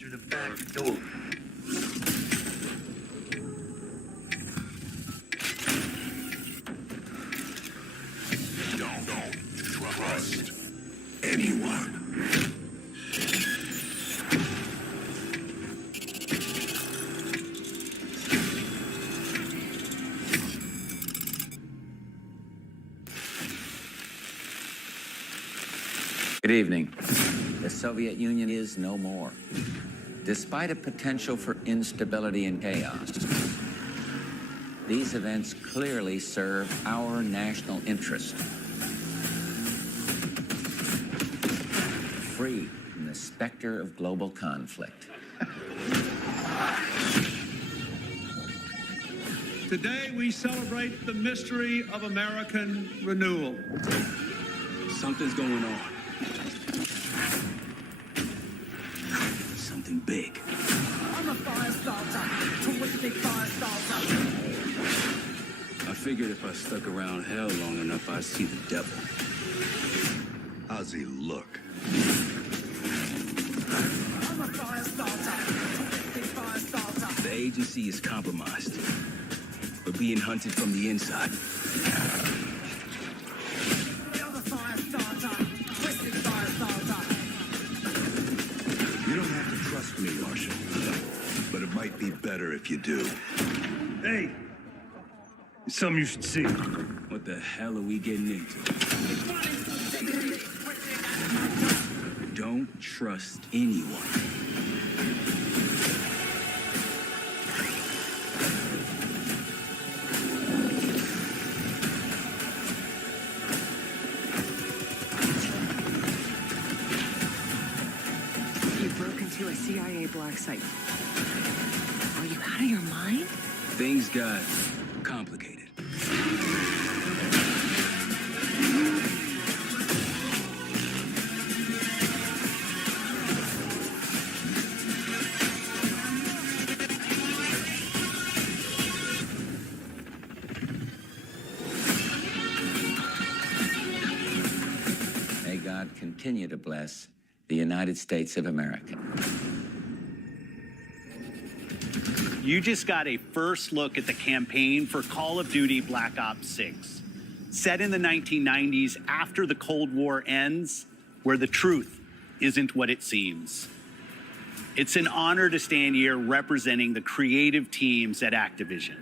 Through the back door. Don't trust anyone. Good evening. The Soviet Union is no more. Despite a potential for instability and chaos, these events clearly serve our national interest. Free from the specter of global conflict. Today we celebrate the mystery of American renewal. Something's going on. Something big. I'm a fire starter. Terrific fire starter. I figured if I stuck around hell long enough, I'd see the devil. How's he look? I'm a fire starter. Terrific fire starter. The agency is compromised. We're being hunted from the inside. You're the fire starter. Twisted fire starter. You don't have to trust me, Marshal. But it might be better if you do. Hey, it's something you should see. What the hell are we getting into? Don't trust anyone. To a CIA black site. Are you out of your mind? Things got complicated. May God continue to bless the United States of America. You just got a first look at the campaign for Call of Duty Black Ops 6. Set in the 1990s after the Cold War ends, where the truth isn't what it seems. It's an honor to stand here representing the creative teams at Activision.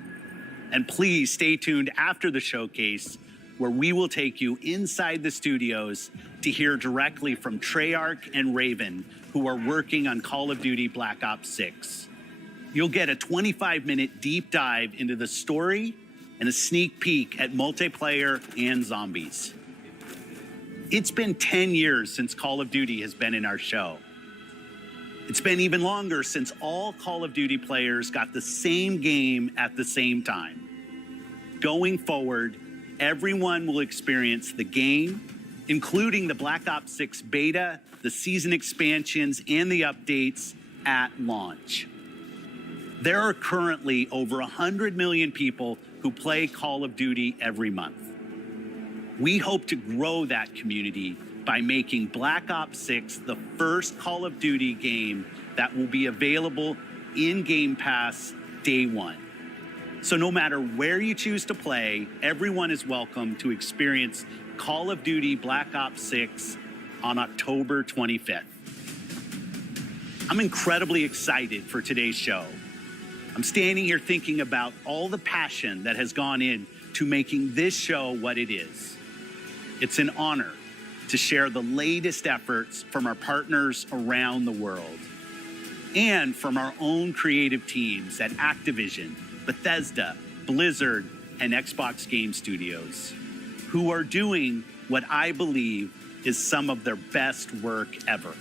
And please stay tuned after the showcase, where we will take you inside the studios to hear directly from Treyarch and Raven, who are working on Call of Duty Black Ops 6. You'll get a 25-minute deep dive into the story and a sneak peek at multiplayer and zombies. It's been 10 years since Call of Duty has been in our show. It's been even longer since all Call of Duty players got the same game at the same time. Going forward, everyone will experience the game, including the Black Ops 6 beta, the season expansions, and the updates at launch. There are currently over 100 million people who play Call of Duty every month. We hope to grow that community by making Black Ops 6 the first Call of Duty game that will be available in Game Pass day one. So no matter where you choose to play, everyone is welcome to experience Call of Duty Black Ops 6 on October 25th. I'm incredibly excited for today's show. I'm standing here thinking about all the passion that has gone in to making this show what it is. It's an honor to share the latest efforts from our partners around the world and from our own creative teams at Activision, Bethesda, Blizzard, and Xbox Game Studios, who are doing what I believe is some of their best work ever.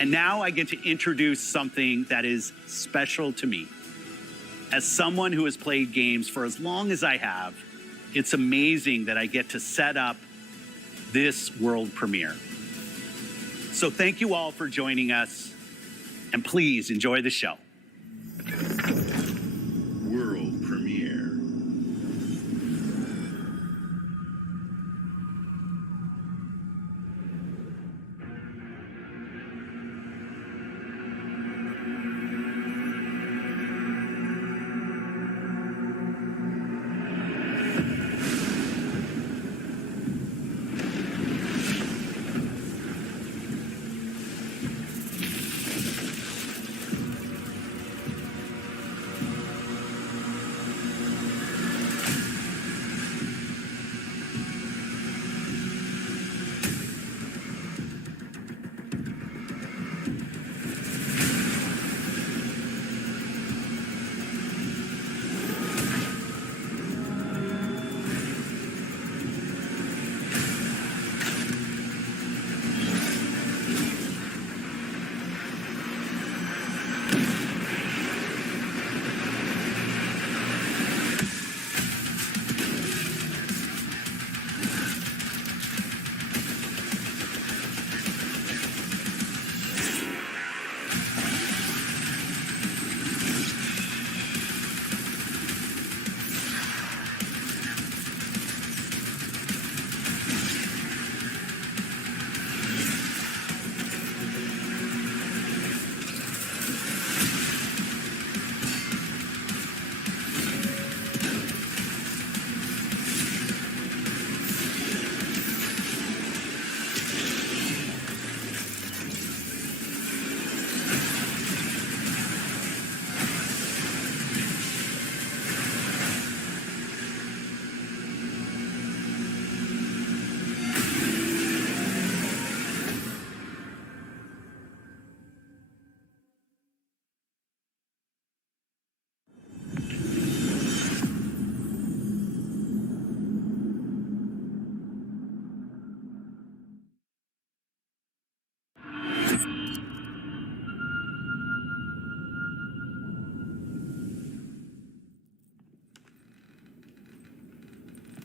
And now I get to introduce something that is special to me. As someone who has played games for as long as I have, it's amazing that I get to set up this world premiere. So thank you all for joining us, and please enjoy the show. World premiere.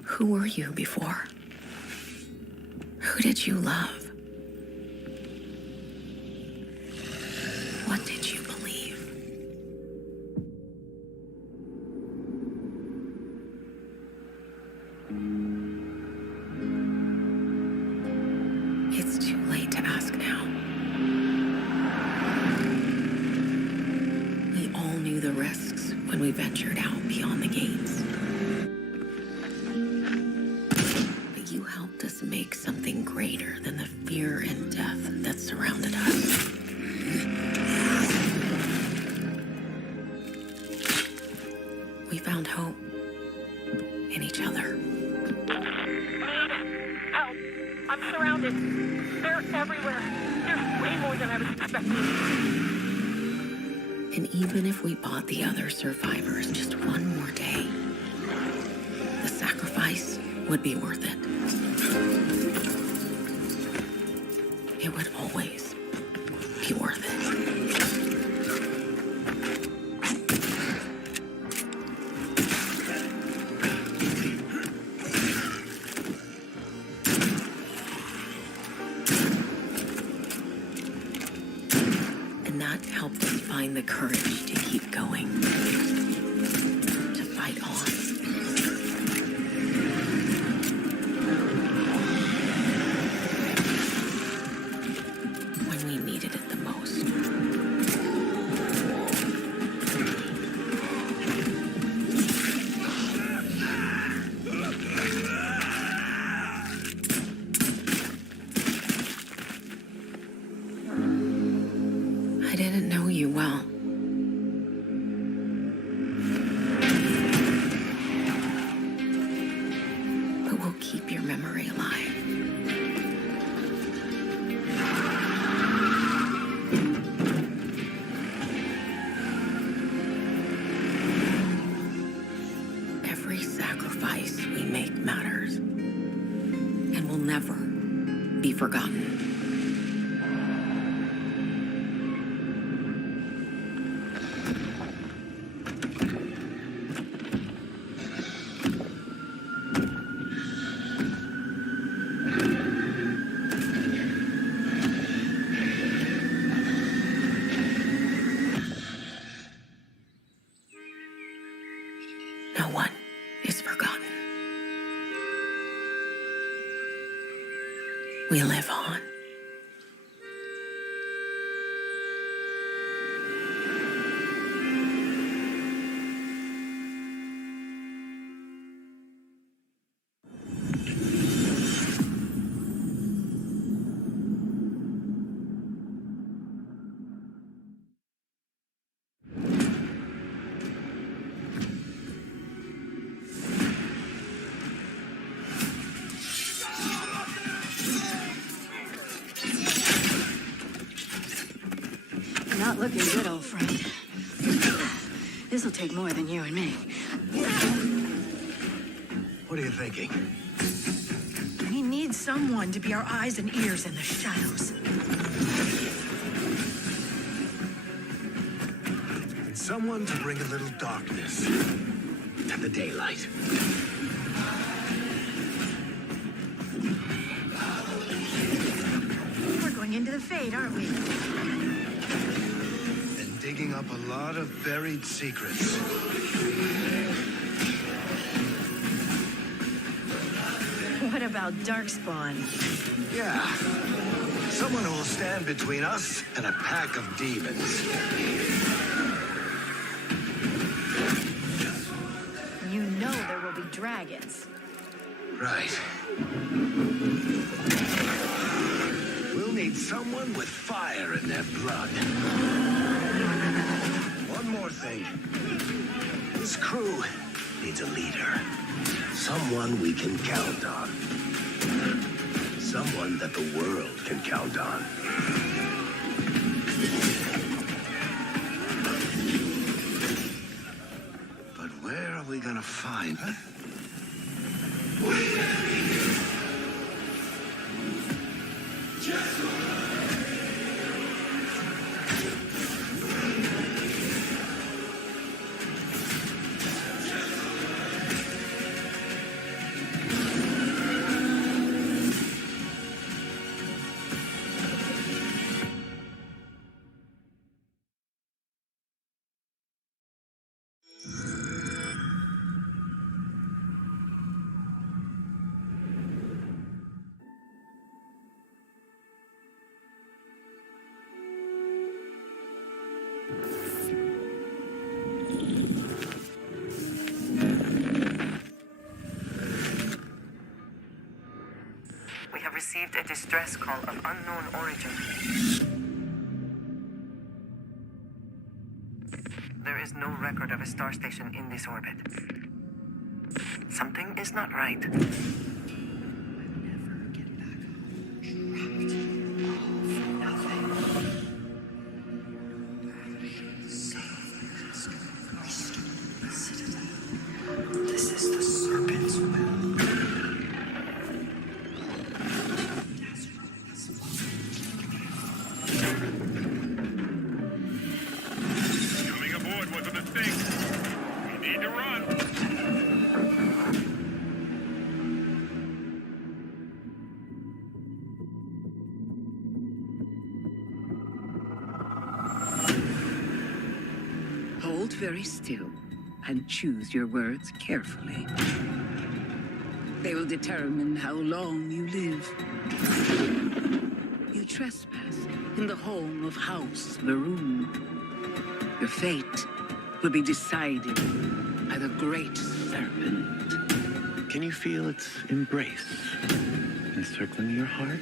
Who were you before? Who did you love? What did you believe? It's too late to ask now. We all knew the risks when we ventured out beyond the gates. But you helped us make something greater than the fear and death that surrounded us. We found hope in each other. Help! I'm surrounded. They're everywhere. There's way more than I was expecting. And even if we bought the other survivors just one more day, the sacrifice would be worth it. It would always be worth it. And that helped us find the courage to keep going, to fight on. When we needed it the most. I didn't know you well. But we'll keep your memory alive. Every sacrifice we make matters and will never be forgotten. No one is forgotten. We live on. Not looking good, old friend. This'll take more than you and me. What are you thinking? We need someone to be our eyes and ears in the shadows. And someone to bring a little darkness to the daylight. We're going into the fade, aren't we? And digging up a lot of buried secrets. What about Darkspawn? Yeah. Someone who will stand between us and a pack of demons. You know there will be dragons. Right. We'll need someone with fire in their blood. One more thing. This crew needs a leader. Someone we can count on. Someone that the world can count on. But where are we gonna find? received a distress call of unknown origin. There is no record of a star station in this orbit. Something is not right. This is the serpent's will. Coming aboard was a mistake. We need to run. Hold very still and choose your words carefully. They will determine how long you live. You trespass in the home of House Varun. Your fate will be decided by the great serpent. Can you feel its embrace encircling your heart?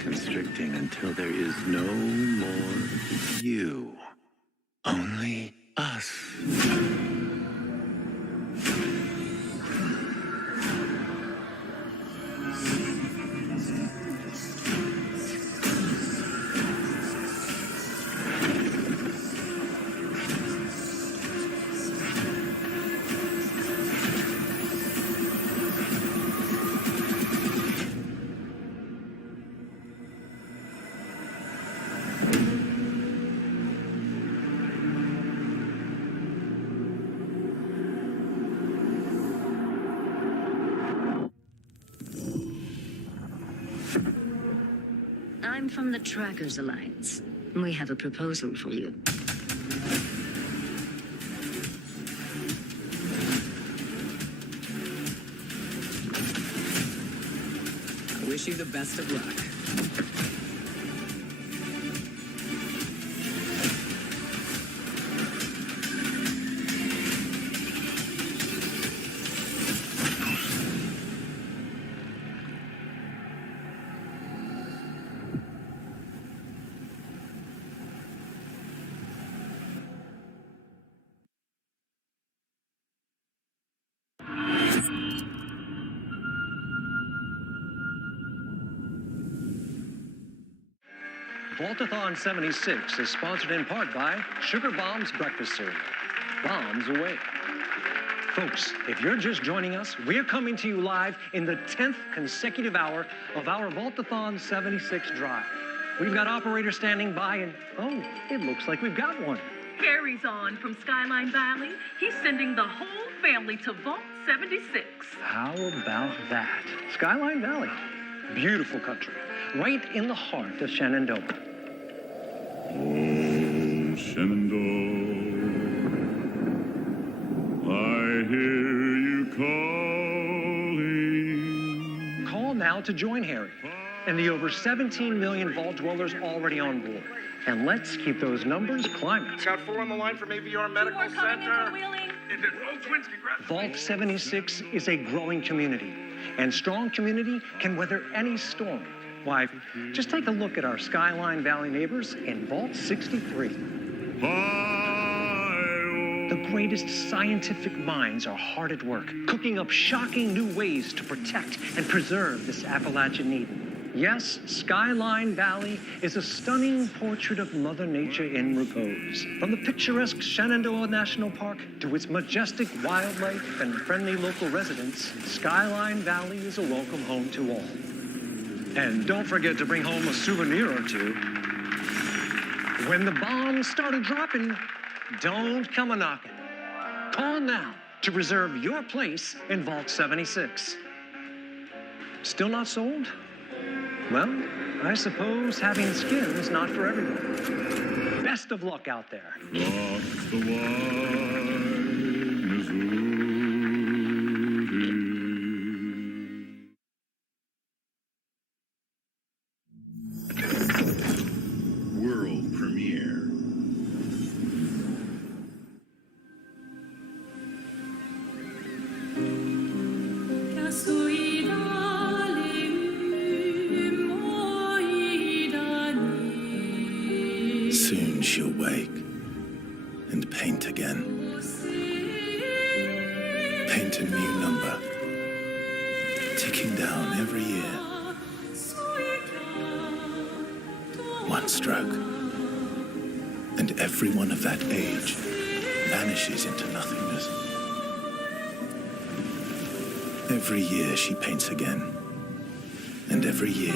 Constricting until there is no more you. Only us. I'm from the Trackers Alliance. We have a proposal for you. I wish you the best of luck. Vaultathon 76 is sponsored in part by Sugar Bombs Breakfast Cereal. Bombs away. Folks, if you're just joining us, we're coming to you live in the 10th consecutive hour of our Vaultathon 76 drive. We've got operators standing by and, oh, it looks like we've got one. Harry's on from Skyline Valley. He's sending the whole family to Vault 76. How about that? Skyline Valley, beautiful country, right in the heart of Shenandoah. Oh, Shenandoah, I hear you calling. Call now to join Harry and the over 17 million Vault dwellers already on board. And let's keep those numbers climbing. Got 4 on the line from AVR Medical Center. Vault 76 is a growing community, and strong community can weather any storm. Why, just take a look at our Skyline Valley neighbors in Vault 63. The greatest scientific minds are hard at work, cooking up shocking new ways to protect and preserve this Appalachian Eden. Yes, Skyline Valley is a stunning portrait of Mother Nature in repose. From the picturesque Shenandoah National Park to its majestic wildlife and friendly local residents, Skyline Valley is a welcome home to all. And don't forget to bring home a souvenir or two. When the bombs started dropping, don't come a-knocking. Call now to reserve your place in Vault 76. Still not sold? Well, I suppose having skin is not for everyone. Best of luck out there. Across the wide Missouri. World premiere. paint again. Paint a new number, ticking down every year. One stroke, and everyone of that age vanishes into nothingness. Every year she paints again, and every year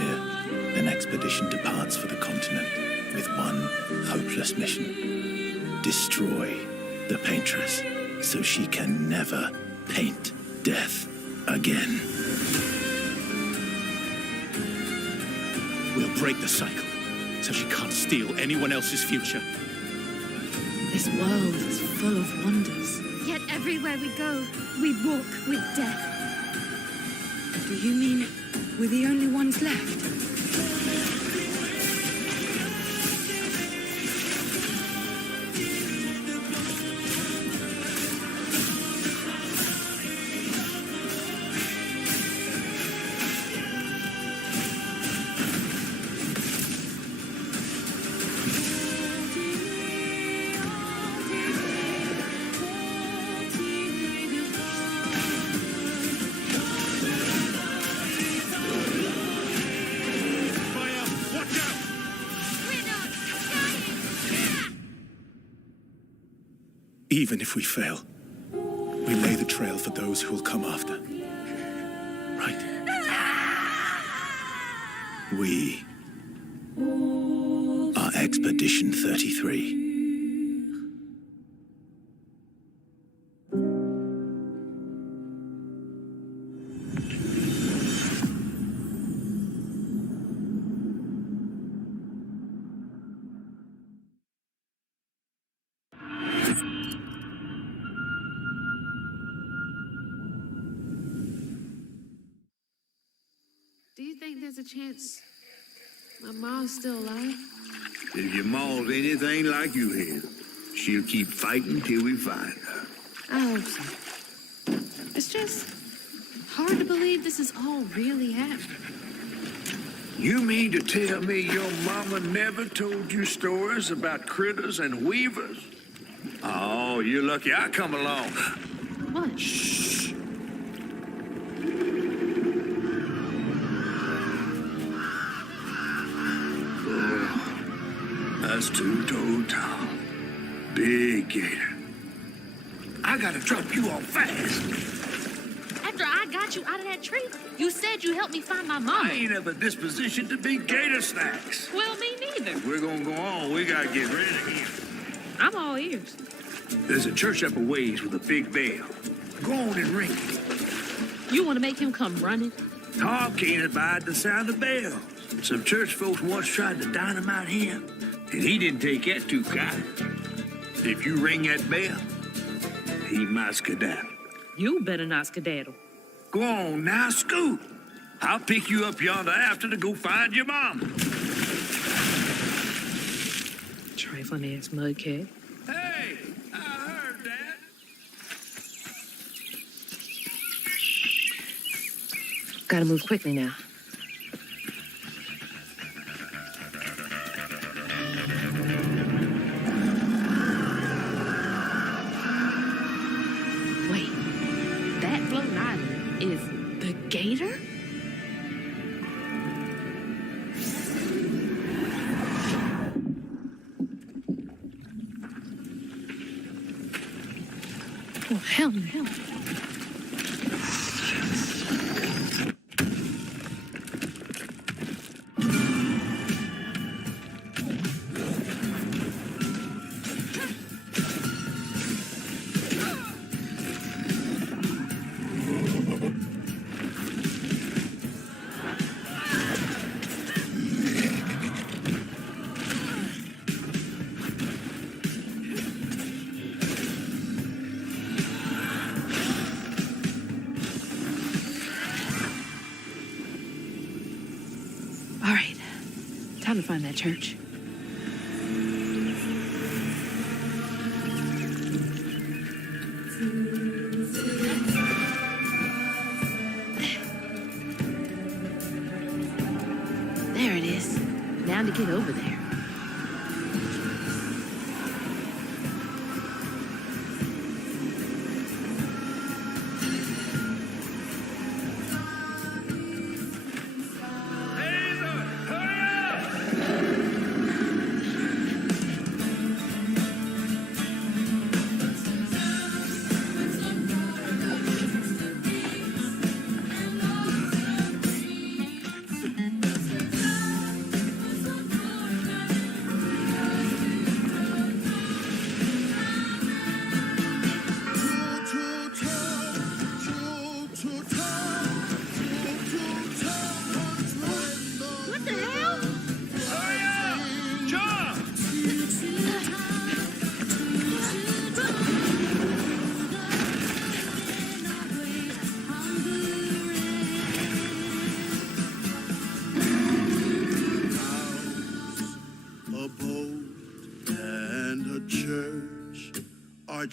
an expedition departs for the continent with one hopeless mission: destroy the paintress so she can never paint death again. We'll break the cycle so she can't steal anyone else's future. This world is full of wonders. Yet everywhere we go, we walk with death. Do you mean we're the only ones left? Even if we fail, we lay the trail for those who will come after. Right? We are Expedition 33. Do you think there's a chance my mom's still alive? If your mom's anything like you here, she'll keep fighting till we find her. I hope so. It's just hard to believe this is all really happening. You mean to tell me your mama never told you stories about critters and weavers? Oh, you're lucky I come along. What? Shh. That's two-toed Tom. Big gator. I gotta drop you off fast. After I got you out of that tree, you said you helped me find my mom. I ain't of a disposition to be gator snacks. Well, me neither. We're gonna go on. We gotta get ready to him. I'm all ears. There's a church up a ways with a big bell. Go on and ring it. You want to make him come running? Tom can't abide the sound of the bell. Some church folks once tried to dynamite him, and he didn't take that too kind. If you ring that bell, he might skedaddle. You better not skedaddle. Go on now, scoot. I'll pick you up yonder after to go find your mom. Trifling ass mudcat. Hey, I heard that. Gotta move quickly now. Wait, that floating island is the gator? Oh, hell no. All right, time to find that church. There it is. Now to get over there.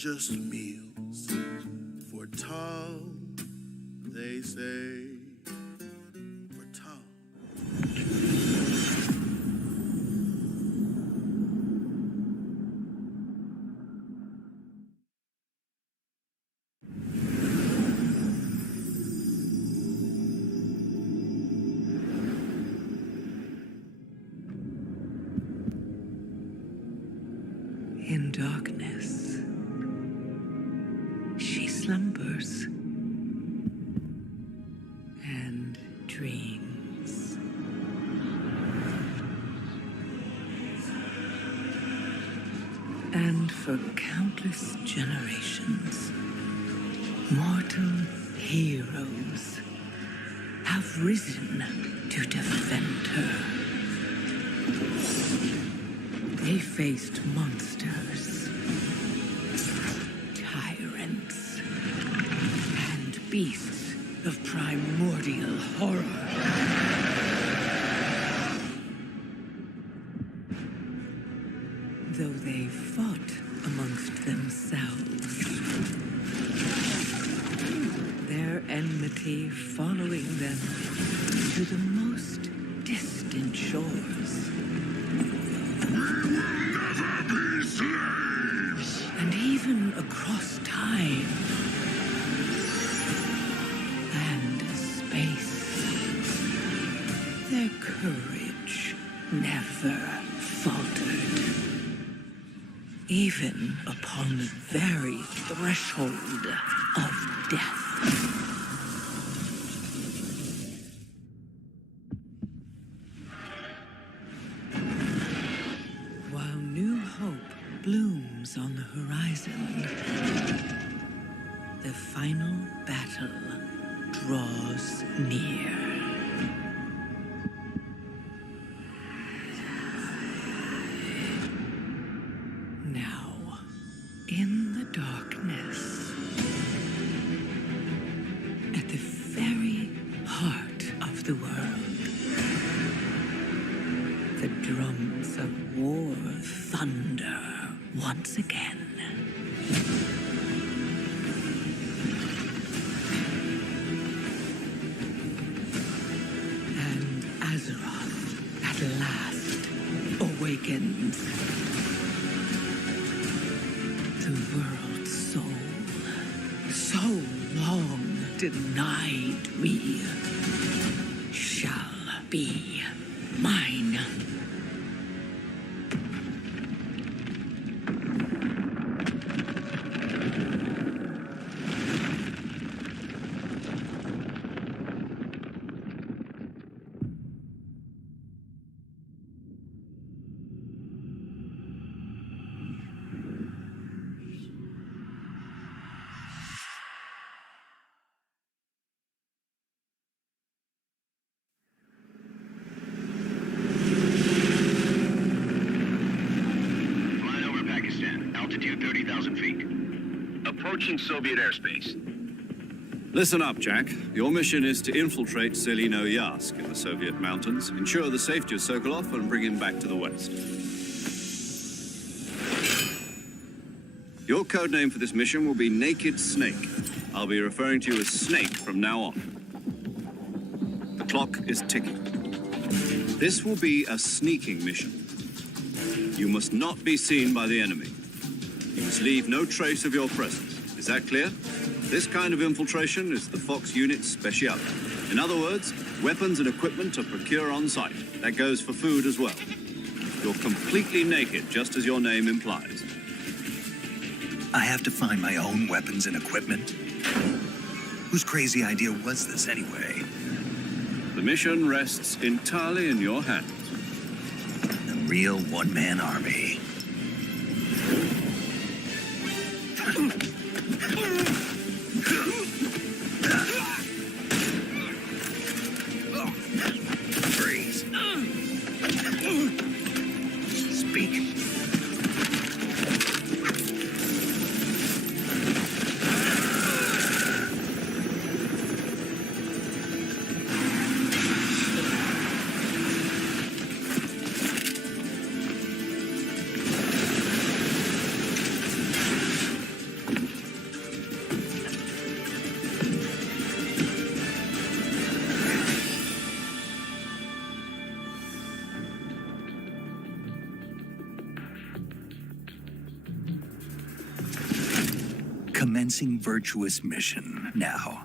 just meals for tall, they say, for tall. In darkness, she slumbers and dreams. And for countless generations, mortal heroes have risen to defend her. They faced monsters, tyrants, and beasts of primordial horror. Though they fought amongst themselves, their enmity following them to the most distant shores. And even across time and space, their courage never faltered. Even upon the very threshold of death. Blooms on the horizon. The final battle draws near. Now, in the darkness, at the very heart of the world, the drums of war thunder once again. And Azeroth at last awakens. The world's soul, so long denied me, shall be mine. Soviet airspace. Listen up, Jack. Your mission is to infiltrate Selino-Yask in the Soviet mountains, ensure the safety of Sokolov, and bring him back to the West. Your codename for this mission will be Naked Snake. I'll be referring to you as Snake from now on. The clock is ticking. This will be a sneaking mission. You must not be seen by the enemy. You must leave no trace of your presence. Is that clear? This kind of infiltration is the Fox unit's speciality. In other words, weapons and equipment are procured on site. That goes for food as well. You're completely naked, just as your name implies. I have to find my own weapons and equipment? Whose crazy idea was this anyway? The mission rests entirely in your hands. A real one-man army. Freeze. Speak. commencing virtuous mission now.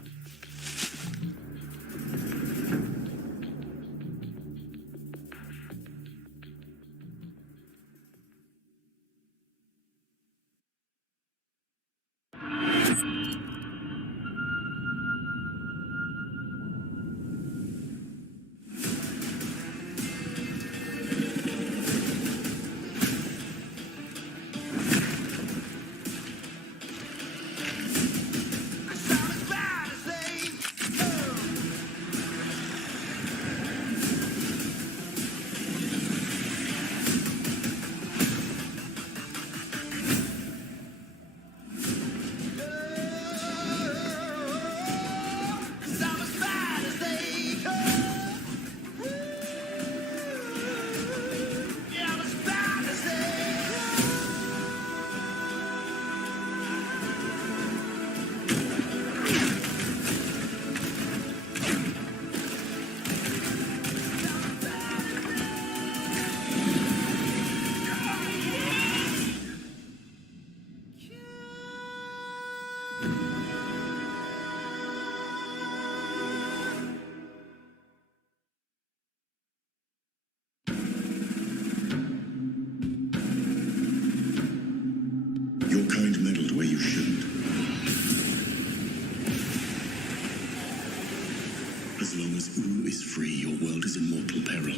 As long as Ooh is free, your world is in mortal peril.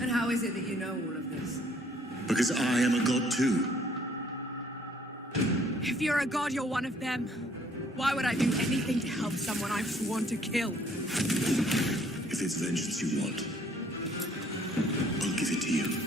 And how is it that you know all of this? Because I am a god too. If you're a god, you're one of them. Why would I do anything to help someone I've sworn to kill? If it's vengeance you want, I'll give it to you.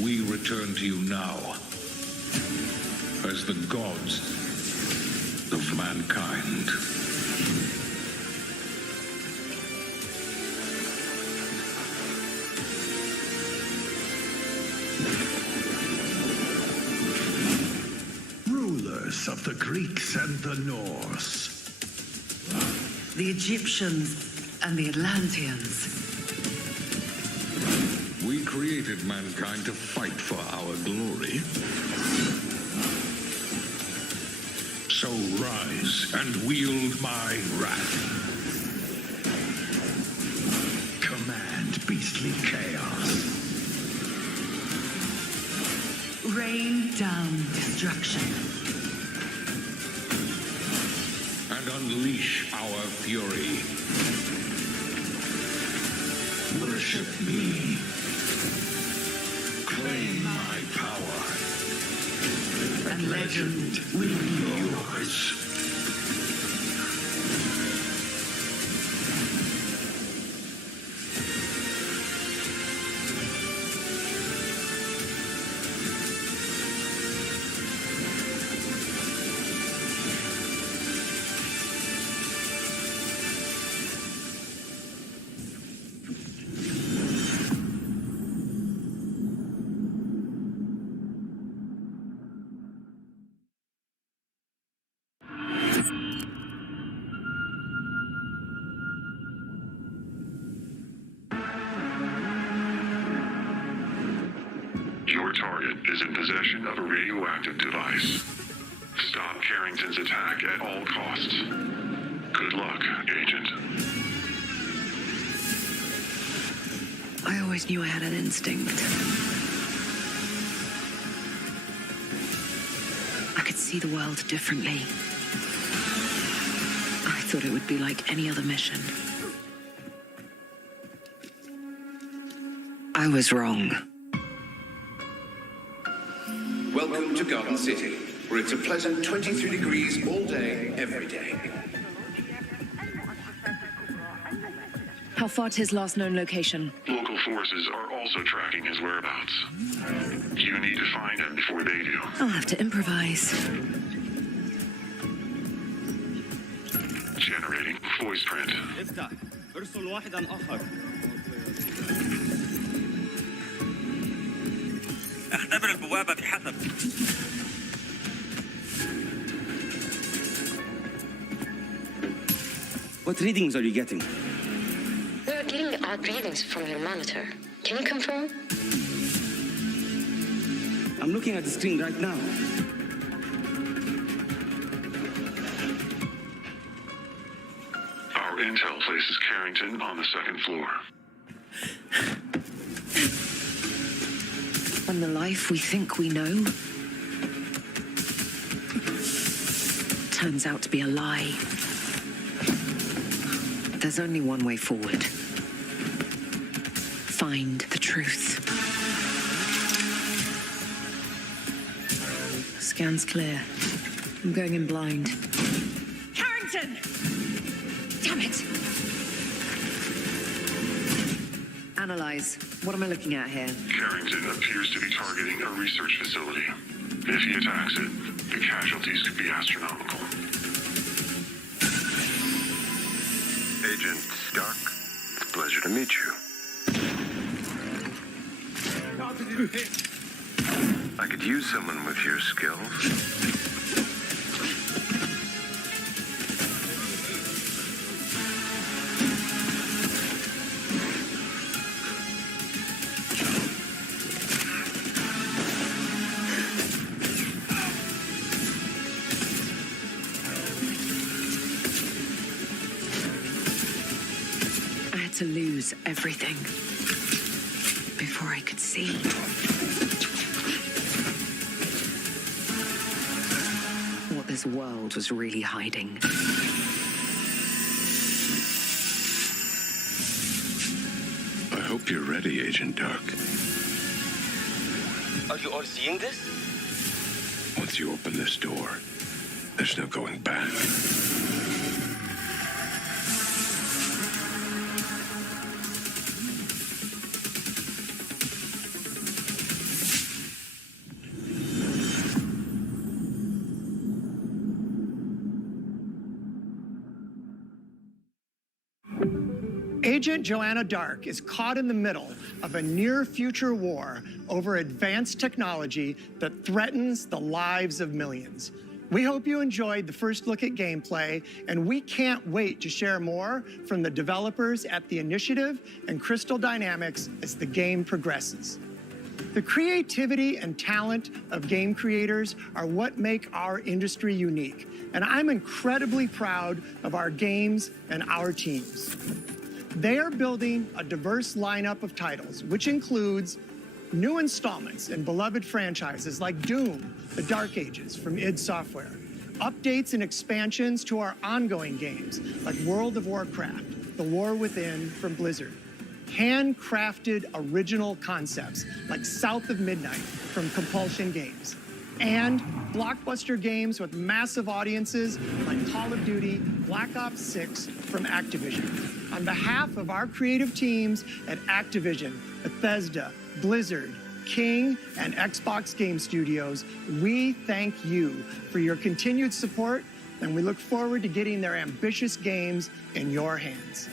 We return to you now as the gods of mankind. Rulers of the Greeks and the Norse. The Egyptians and the Atlanteans. We created mankind to fight for our glory. So rise and wield my wrath. Command beastly chaos. Rain down destruction. And unleash our fury. Worship me. Claim my power. And legend will be yours. is in possession of a radioactive device. Stop Carrington's attack at all costs. Good luck, Agent. I always knew I had an instinct. I could see the world differently. I thought it would be like any other mission. I was wrong. Welcome to Garden City, where it's a pleasant 23 degrees all day, every day. How far to his last known location? Local forces are also tracking his whereabouts. You need to find him before they do. I'll have to improvise. Generating voice print. افتح. ارسل واحدا آخر. اختبر البوابة بحسب. What readings are you getting? We're getting odd readings from your monitor. Can you confirm? I'm looking at the screen right now. Our intel places Carrington on the second floor. And the life we think we know turns out to be a lie. There's only one way forward. Find the truth. Scan's clear. I'm going in blind. Carrington! Damn it! Analyze. What am I looking at here? Carrington appears to be targeting a research facility. If he attacks it, the casualties could be astronomical. Agent Stark, it's a pleasure to meet you. I could use someone with your skills. To lose everything before I could see. What this world was really hiding. I hope you're ready, Agent Dark. Are you all seeing this? Once you open this door, there's no going back. Agent Joanna Dark is caught in the middle of a near-future war over advanced technology that threatens the lives of millions. We hope you enjoyed the first look at gameplay, and we can't wait to share more from the developers at The Initiative and Crystal Dynamics as the game progresses. The creativity and talent of game creators are what make our industry unique, and I'm incredibly proud of our games and our teams. They are building a diverse lineup of titles, which includes new installments in beloved franchises like Doom, The Dark Ages from id Software, updates and expansions to our ongoing games like World of Warcraft, The War Within from Blizzard, handcrafted original concepts like South of Midnight from Compulsion Games, and blockbuster games with massive audiences like Call of Duty, Black Ops 6 from Activision. On behalf of our creative teams at Activision, Bethesda, Blizzard, King, and Xbox Game Studios, we thank you for your continued support, and we look forward to getting their ambitious games in your hands.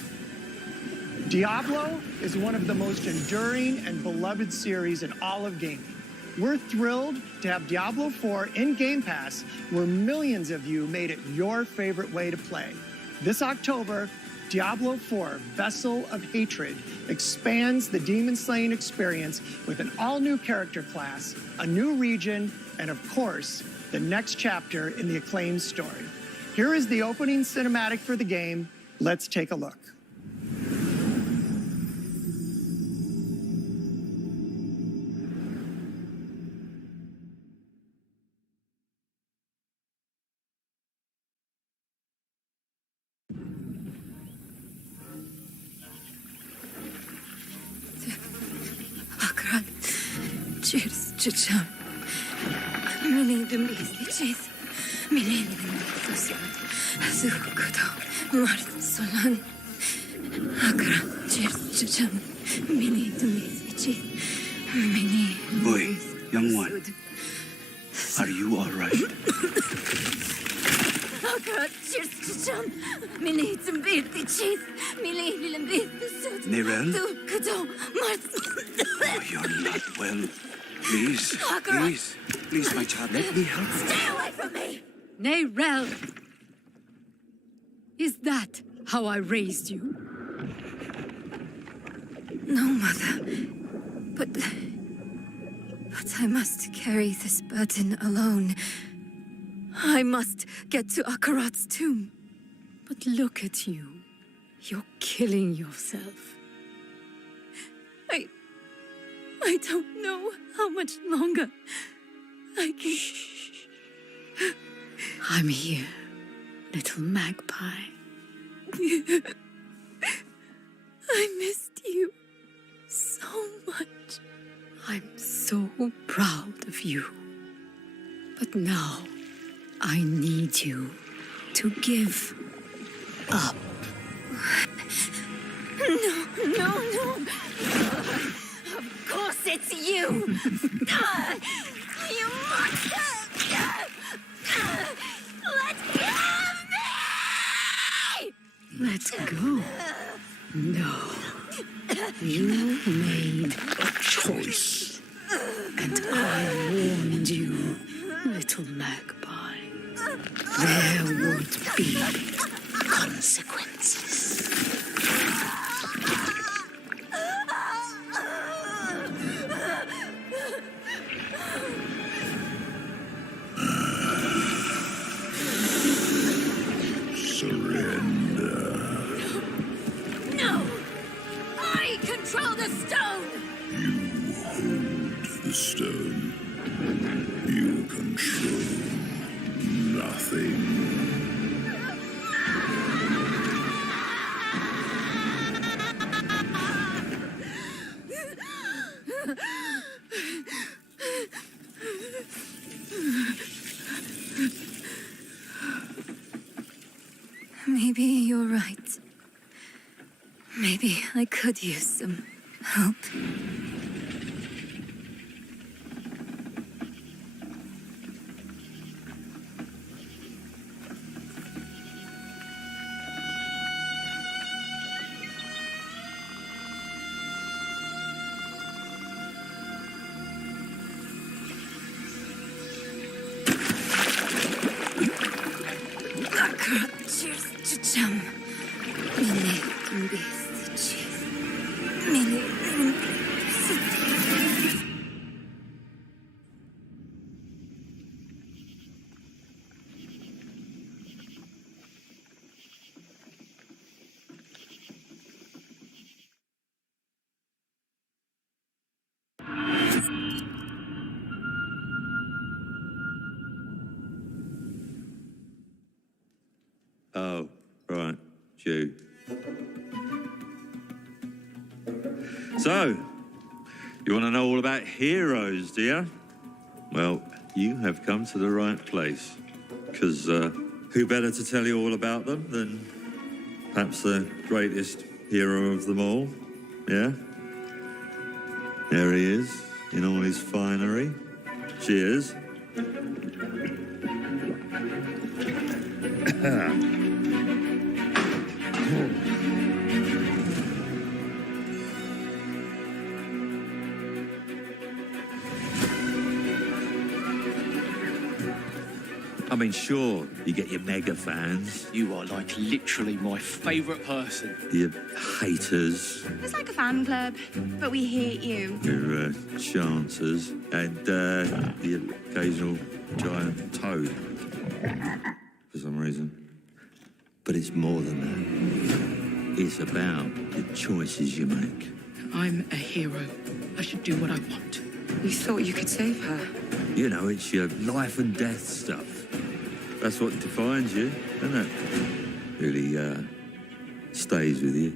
Diablo is one of the most enduring and beloved series in all of gaming. We're thrilled to have Diablo 4 in Game Pass, where millions of you made it your favorite way to play. This October, Diablo 4 Vessel of Hatred expands the demon-slaying experience with an all-new character class, a new region, and of course, the next chapter in the acclaimed story. Here is the opening cinematic for the game. Let's take a look. Cheers, chicham. Mini dumisi cheese. Mini dumisi. Zukudo. Marsolan. Akra. Cheers, chicham. Mini dumisi cheese. Mini. Boy, young one. Are you all right? Akra. Cheers, chicham. Mini dumisi cheese. Mini dumisi. Nirel? Zukudo. Marsolan. Oh, you're not well. Please, please, my child, let me help you. Stay away from me! Nayrel! Is that how I raised you? No, Mother. But I must carry this burden alone. I must get to Akarat's tomb. But look at you. You're killing yourself. I don't know how much longer I can... I'm here, little magpie. I missed you so much. I'm so proud of you. But now, I need you to give up. No. Of course it's you! You monster! Let go of me! Let go? No. You made a choice. And I warned you, little magpie. There would be consequences. Control the stone! You hold the stone. You control nothing. Maybe you're right. Maybe I could use some help. Oh, right, Jew. So, you want to know all about heroes, do you? Well, you have come to the right place. Because who better to tell you all about them than perhaps the greatest hero of them all? Yeah? There he is, in all his finery. Cheers. mean, sure, you get your mega fans, You are like literally my favourite person. your haters, It's like a fan club, but we hate you. your chancers, and the occasional giant toad, for some reason. But it's more than that. It's about the choices you make. I'm a hero. I should do what I want. You thought you could save her? You know, it's your life and death stuff. That's what defines you, isn't it? Really stays with you.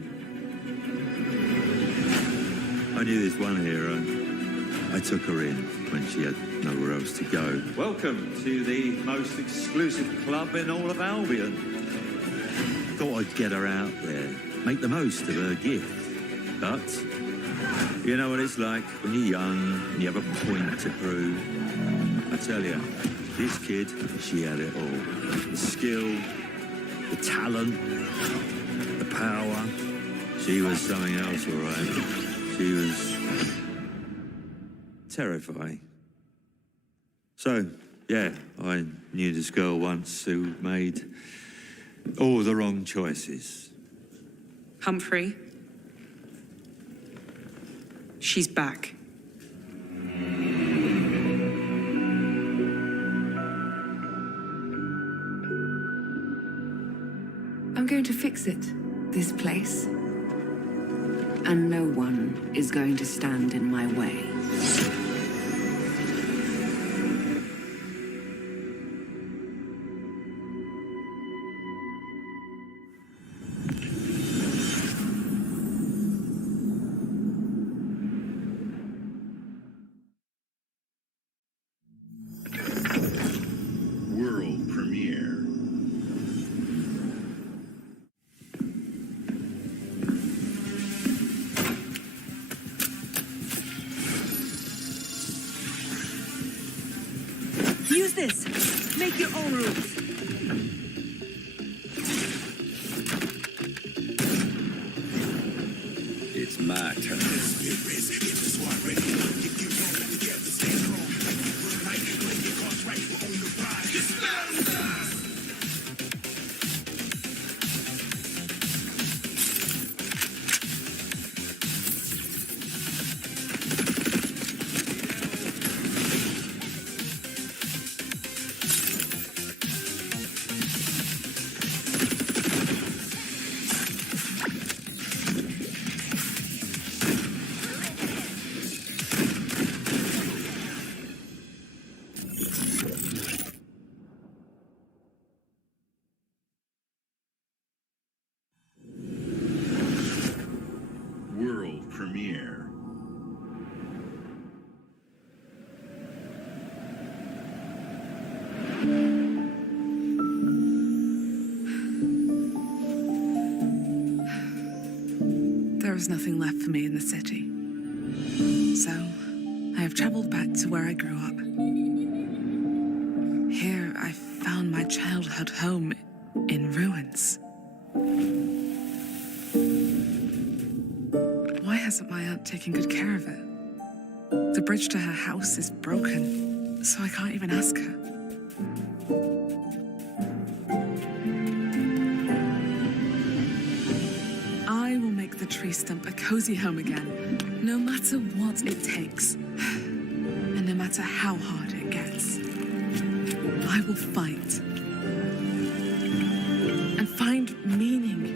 I knew this one hero. I took her in when she had nowhere else to go. Welcome to the most exclusive club in all of Albion. Thought I'd get her out there, make the most of her gift. But you know what it's like when you're young and you have a point to prove. I tell you, this kid, she had it all. The skill, the talent, the power. She was something else, all right. She was terrifying. So, yeah, I knew this girl once who made all the wrong choices. Humphrey. She's back. I'm going to fix it, this place. And no one is going to stand in my way. World premiere. Use this. Make your own rules. It's my turn. World premiere. There is nothing left for me in the city. So, I have traveled back to where I grew up. Here, I found my childhood home in ruins. Why hasn't my aunt taken good care of it? The bridge to her house is broken, so I can't even ask her. I will make the tree stump a cozy home again, no matter what it takes, and no matter how hard it gets. I will fight and find meaning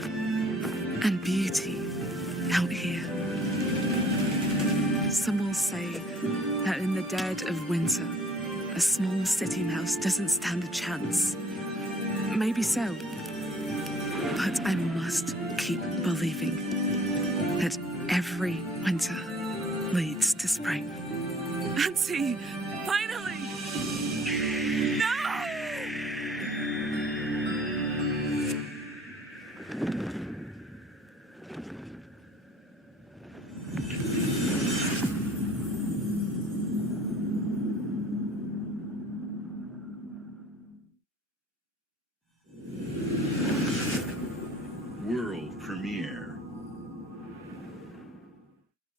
and beauty out here. Some will say that in the dead of winter, a small city mouse doesn't stand a chance. Maybe so, but I must keep believing that every winter leads to spring. Auntie, finally! No! World premiere.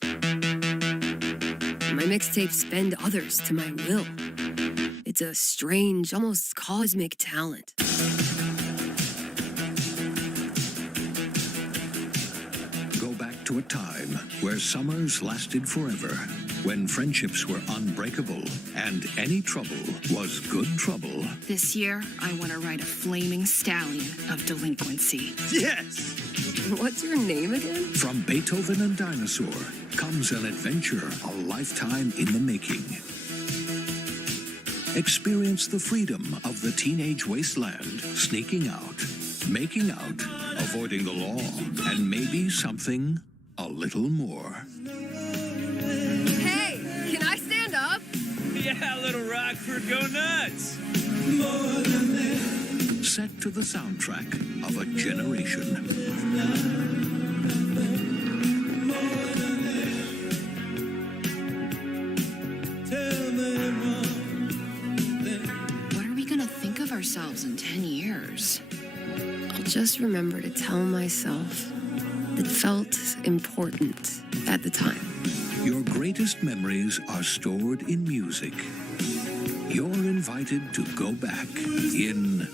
My mixtapes bend others to my will. It's It's a strange, almost cosmic talent. Go back to a time where summers lasted forever, when friendships were unbreakable, and any trouble was good trouble. This year, I want to ride a flaming stallion of delinquency. Yes! What's your name again? From Beethoven and Dinosaur comes an adventure a lifetime in the making. Experience the freedom of the teenage wasteland, sneaking out, making out, avoiding the law, and maybe something a little more. Hey, can I stand up? Yeah, Little Rockford, go nuts! Set to the soundtrack of a generation. What are we gonna think of ourselves in 10 years? I'll just remember to tell myself it felt important at the time. Your greatest memories are stored in music. You're invited to go back in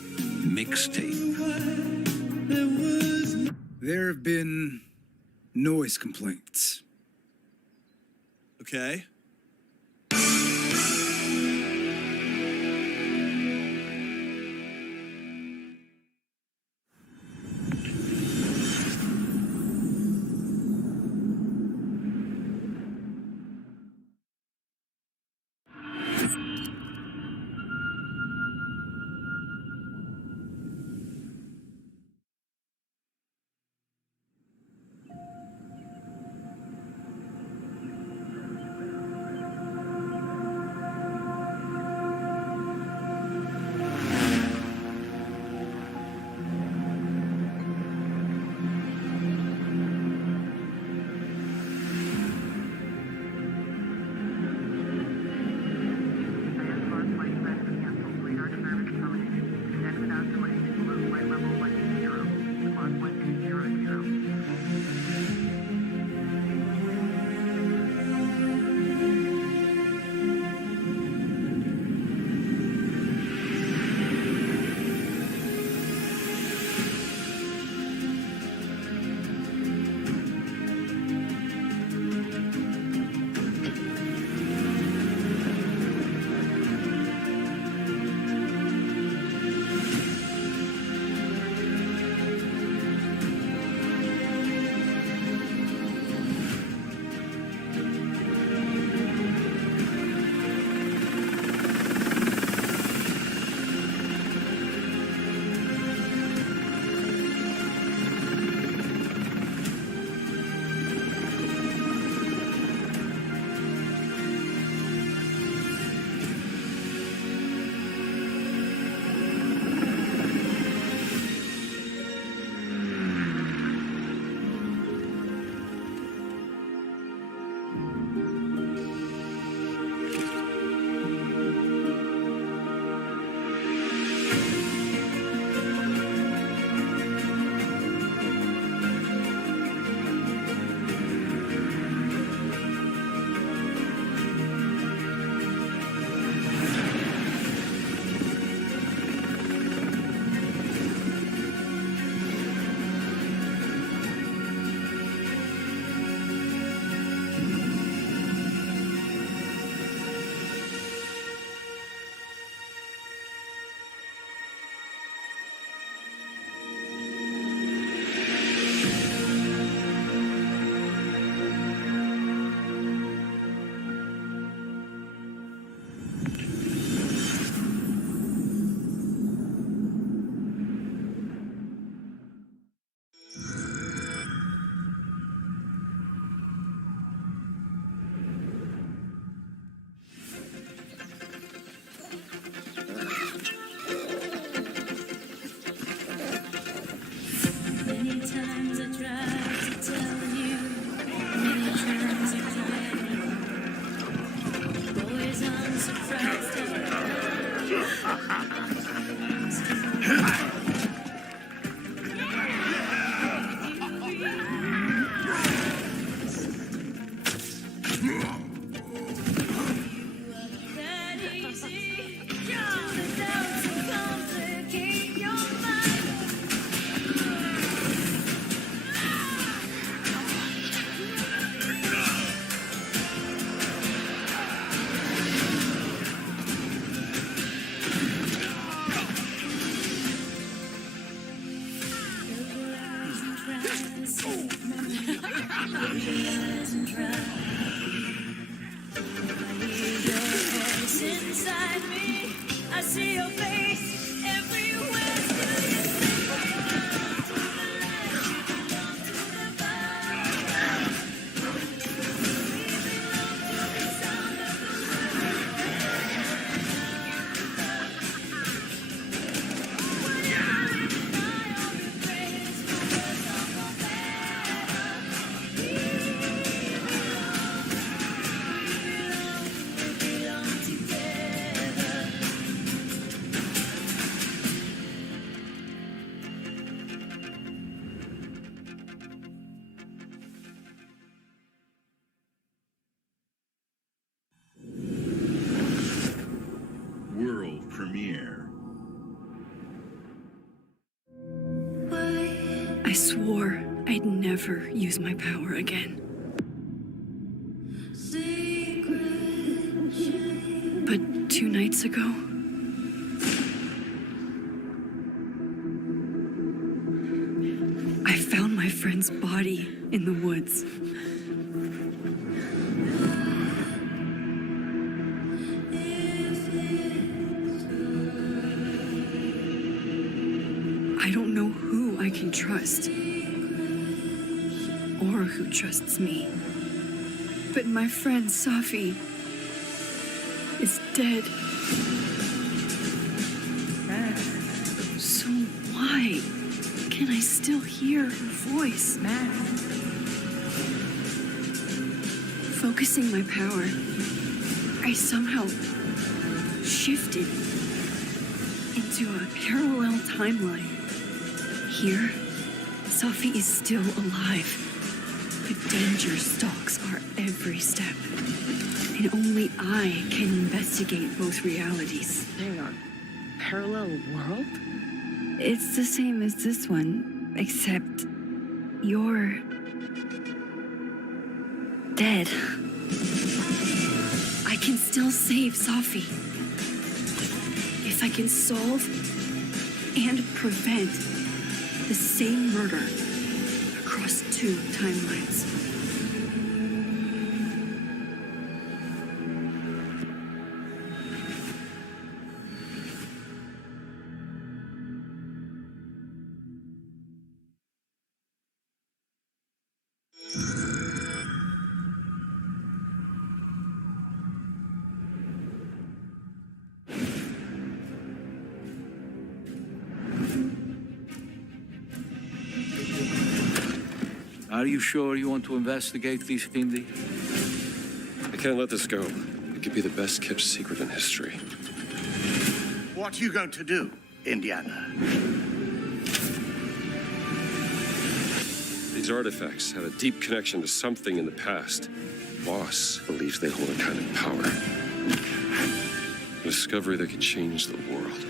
Mixtape. There have been noise complaints. Okay. inside me. I see your face everywhere. World premiere. I swore I'd never use my power again. But 2 nights ago, I found my friend's body in the woods. I don't know who I can trust, or who trusts me. But my friend Safi is dead. So why can I still hear her voice? Focusing my power, I somehow shifted into a parallel timeline. Here, Safi is still alive, but danger stalks our every step. And only I can investigate both realities. Hang on. Parallel world? It's the same as this one, except you're dead. I can still save Safi. If I can solve and prevent the same murder across 2 timelines. Are you sure you want to investigate these Hindi? I can't let this go. It could be the best kept secret in history. What are you going to do, Indiana? These artifacts have a deep connection to something in the past. Boss believes they hold a kind of power. A discovery that could change the world.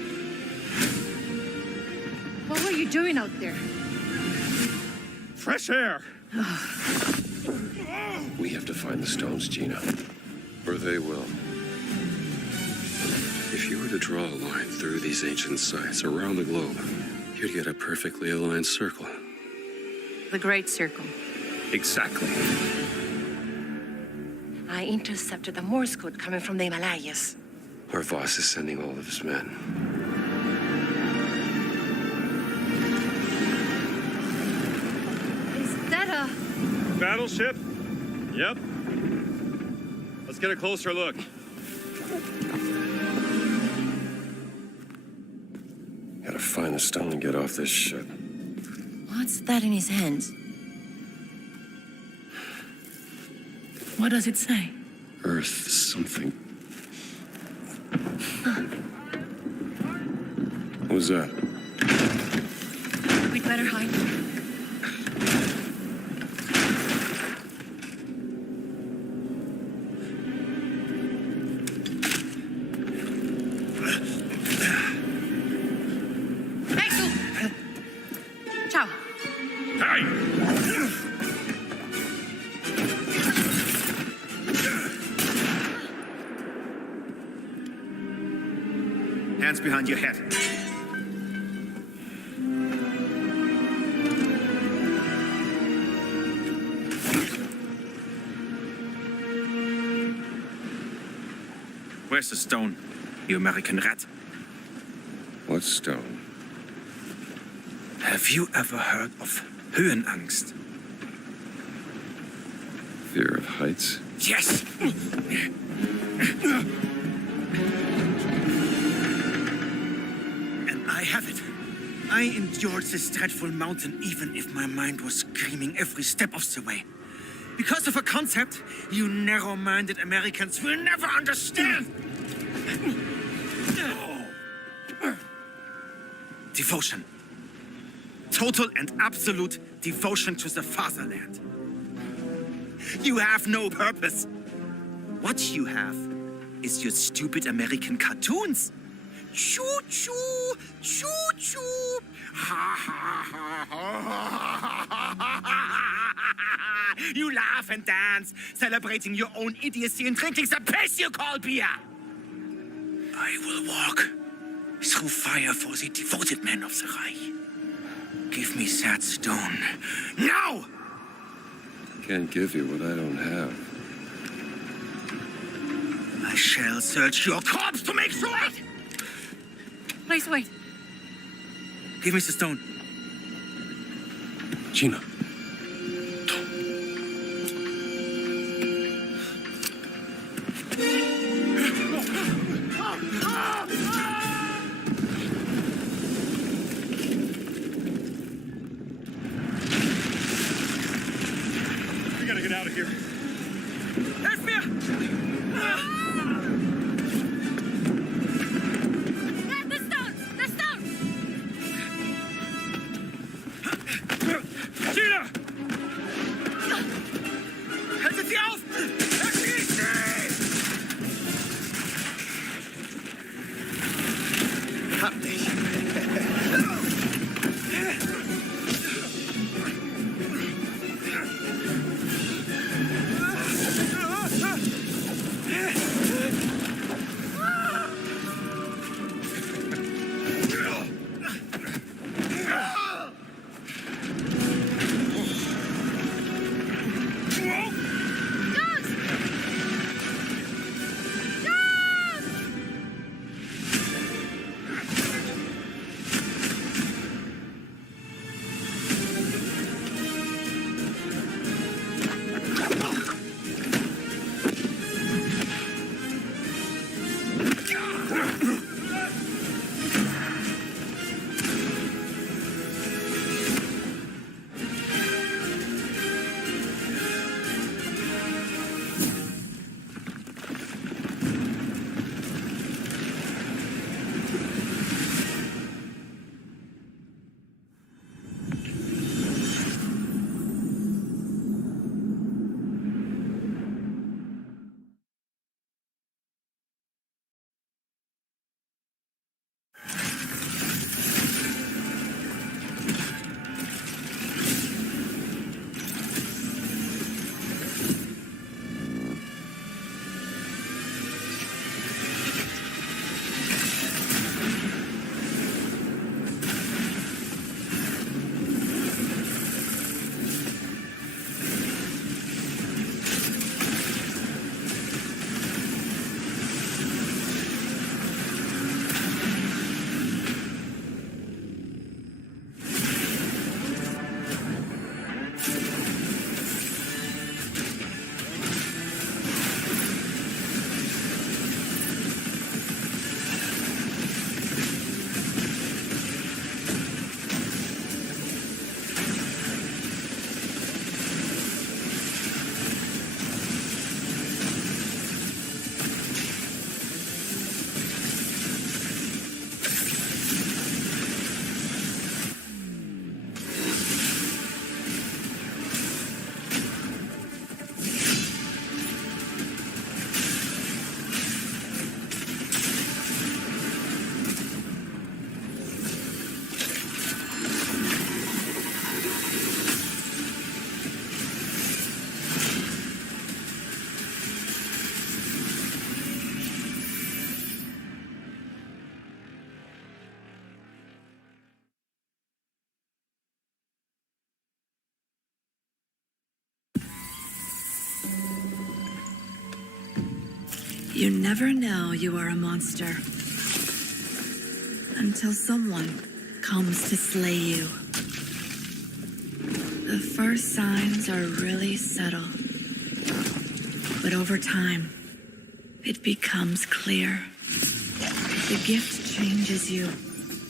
What were you doing out there? Fresh air! We have to find the stones, Gina. Or they will. If you were to draw a line through these ancient sites around the globe, you'd get a perfectly aligned circle. The Great Circle. Exactly. I intercepted the Morse code coming from the Himalayas. Our Voss is sending all of his men. Is that a... Battleship? Yep. Let's get a closer look. Gotta find the stone and get off this ship. What's that in his hands? What does it say? Earth something. What was that? We'd better hide. Ciao. Hands behind your head. Where's the stone? you American rat. What stone? Have you ever heard of Höhenangst? Fear of heights? Yes! And I have it. I endured this dreadful mountain even if my mind was screaming every step of the way. Because of a concept you narrow-minded Americans will never understand. Devotion. Total and absolute devotion to the fatherland. You have no purpose. What you have is your stupid American cartoons. Choo-choo, choo-choo. Ha ha ha ha. You laugh and dance, celebrating your own idiocy and drinking the piss you call beer. I will walk through fire for the devoted men of the Reich. Give me that stone. Now! Can't give you what I don't have. I shall search your corpse to make sure. Please wait. Give me the stone. Gina. We gotta get out of here. Help me! The stone! The stone! Gina! Haltet sie auf! Erschießt sie! Hab dich. You never know you are a monster until someone comes to slay you. The first signs are really subtle, but over time, it becomes clear. The gift changes you,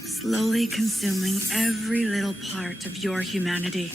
slowly consuming every little part of your humanity.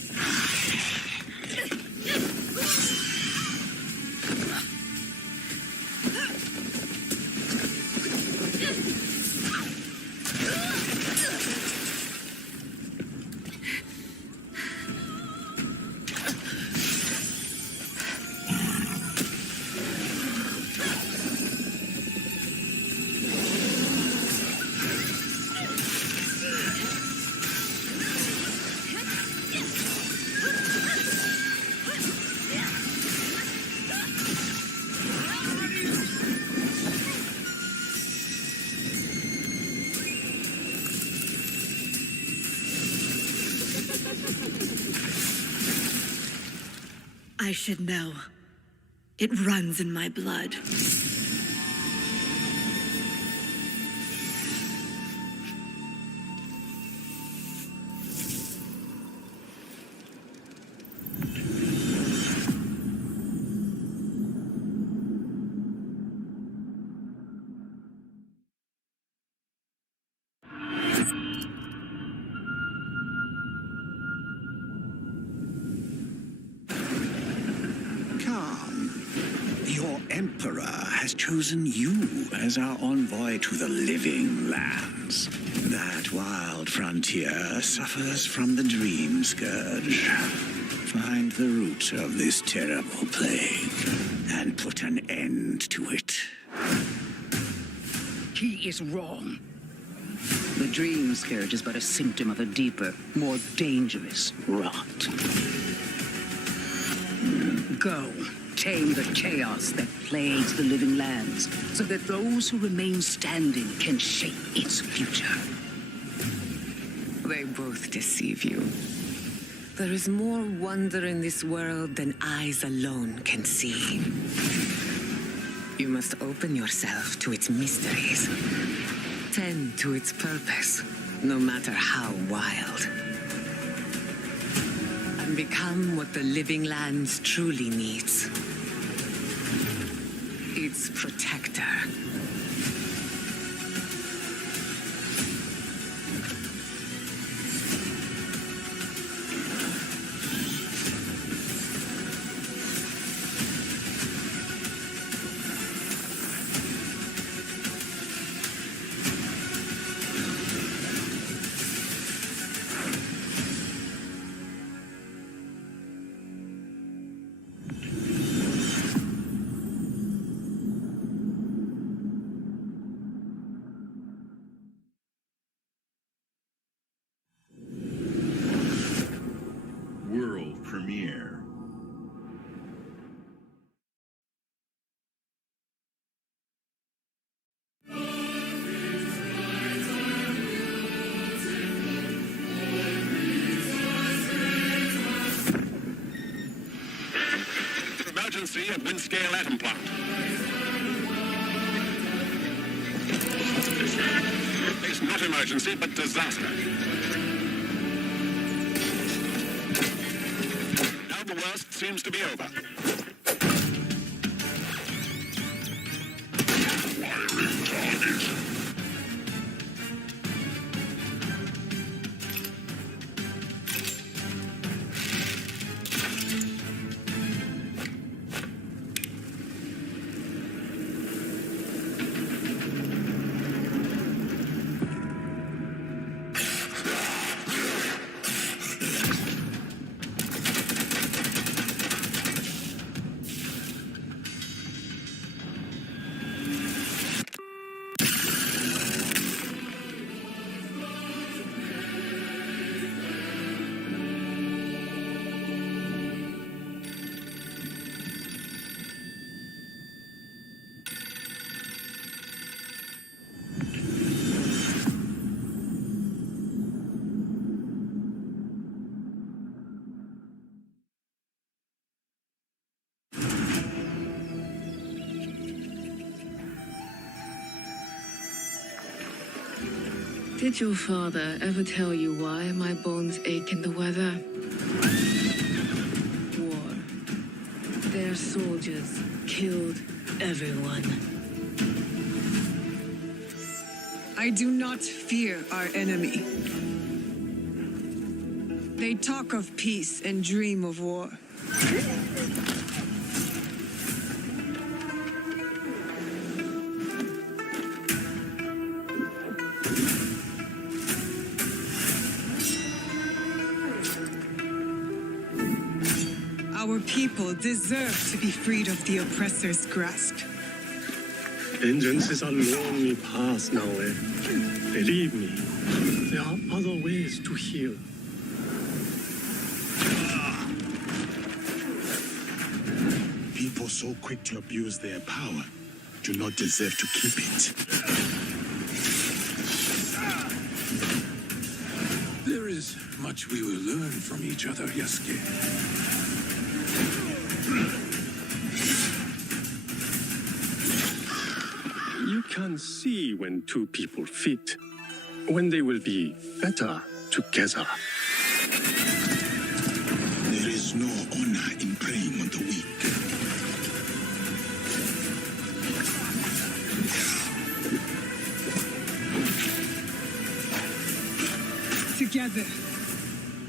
I should know. It runs in my blood. Chosen you as our envoy to the living lands. That wild frontier suffers from the dream scourge. Find the root of this terrible plague and put an end to it. He is wrong. The dream scourge is but a symptom of a deeper, more dangerous rot. Go. Tame the chaos that plagues the living lands, so that those who remain standing can shape its future. They both deceive you. There is more wonder in this world than eyes alone can see. You must open yourself to its mysteries. Tend to its purpose, no matter how wild. And become what the living lands truly needs. Its protector. World premiere. Emergency at Wind-scale atom plant. It's not emergency, but disaster. Now the worst seems to be over. Wiring target. Did your father ever tell you why my bones ache in the weather? War. Their soldiers killed everyone. I do not fear our enemy. They talk of peace and dream of war. Our people deserve to be freed of the oppressor's grasp. Vengeance is a lonely path now, eh? Believe me, there are other ways to heal. People so quick to abuse their power do not deserve to keep it. There is much we will learn from each other, Yasuke. You can see when two people fit, when they will be better together. There is no honor in preying on the weak. Together,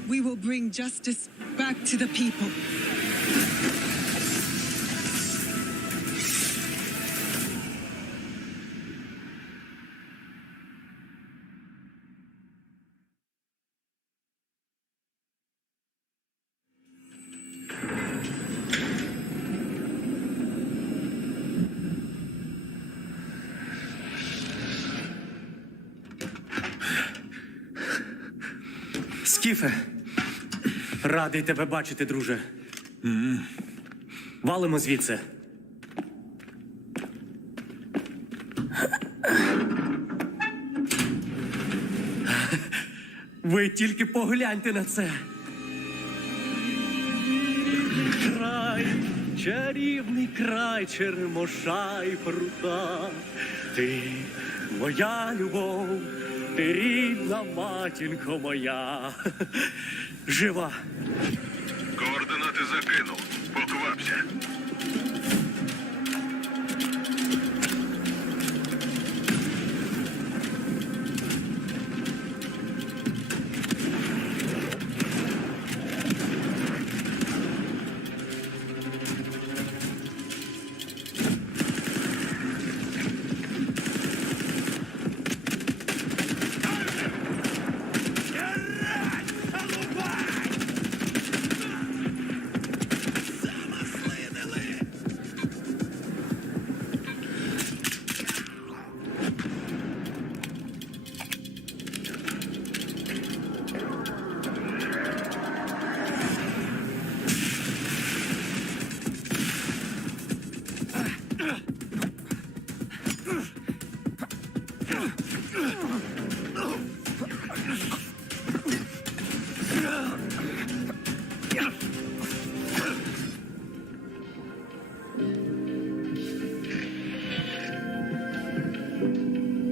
we will bring justice back to the people. Скіфе, радий тебе бачити, друже. Валимо звідси. Ви тільки погляньте на це. Край, чарівний край черемоша й прута. Ти моя любов, ти рідна матінко моя. Жива. Координати закинув. Поквапся.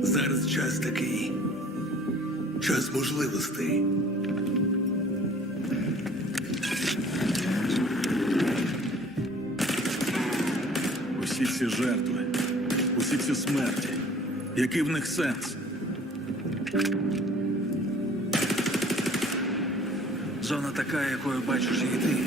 Зараз час такий. Час можливостей. Усі ці жертви, усі ці смерті. Який в них сенс? Зона така, якою бачиш її ти.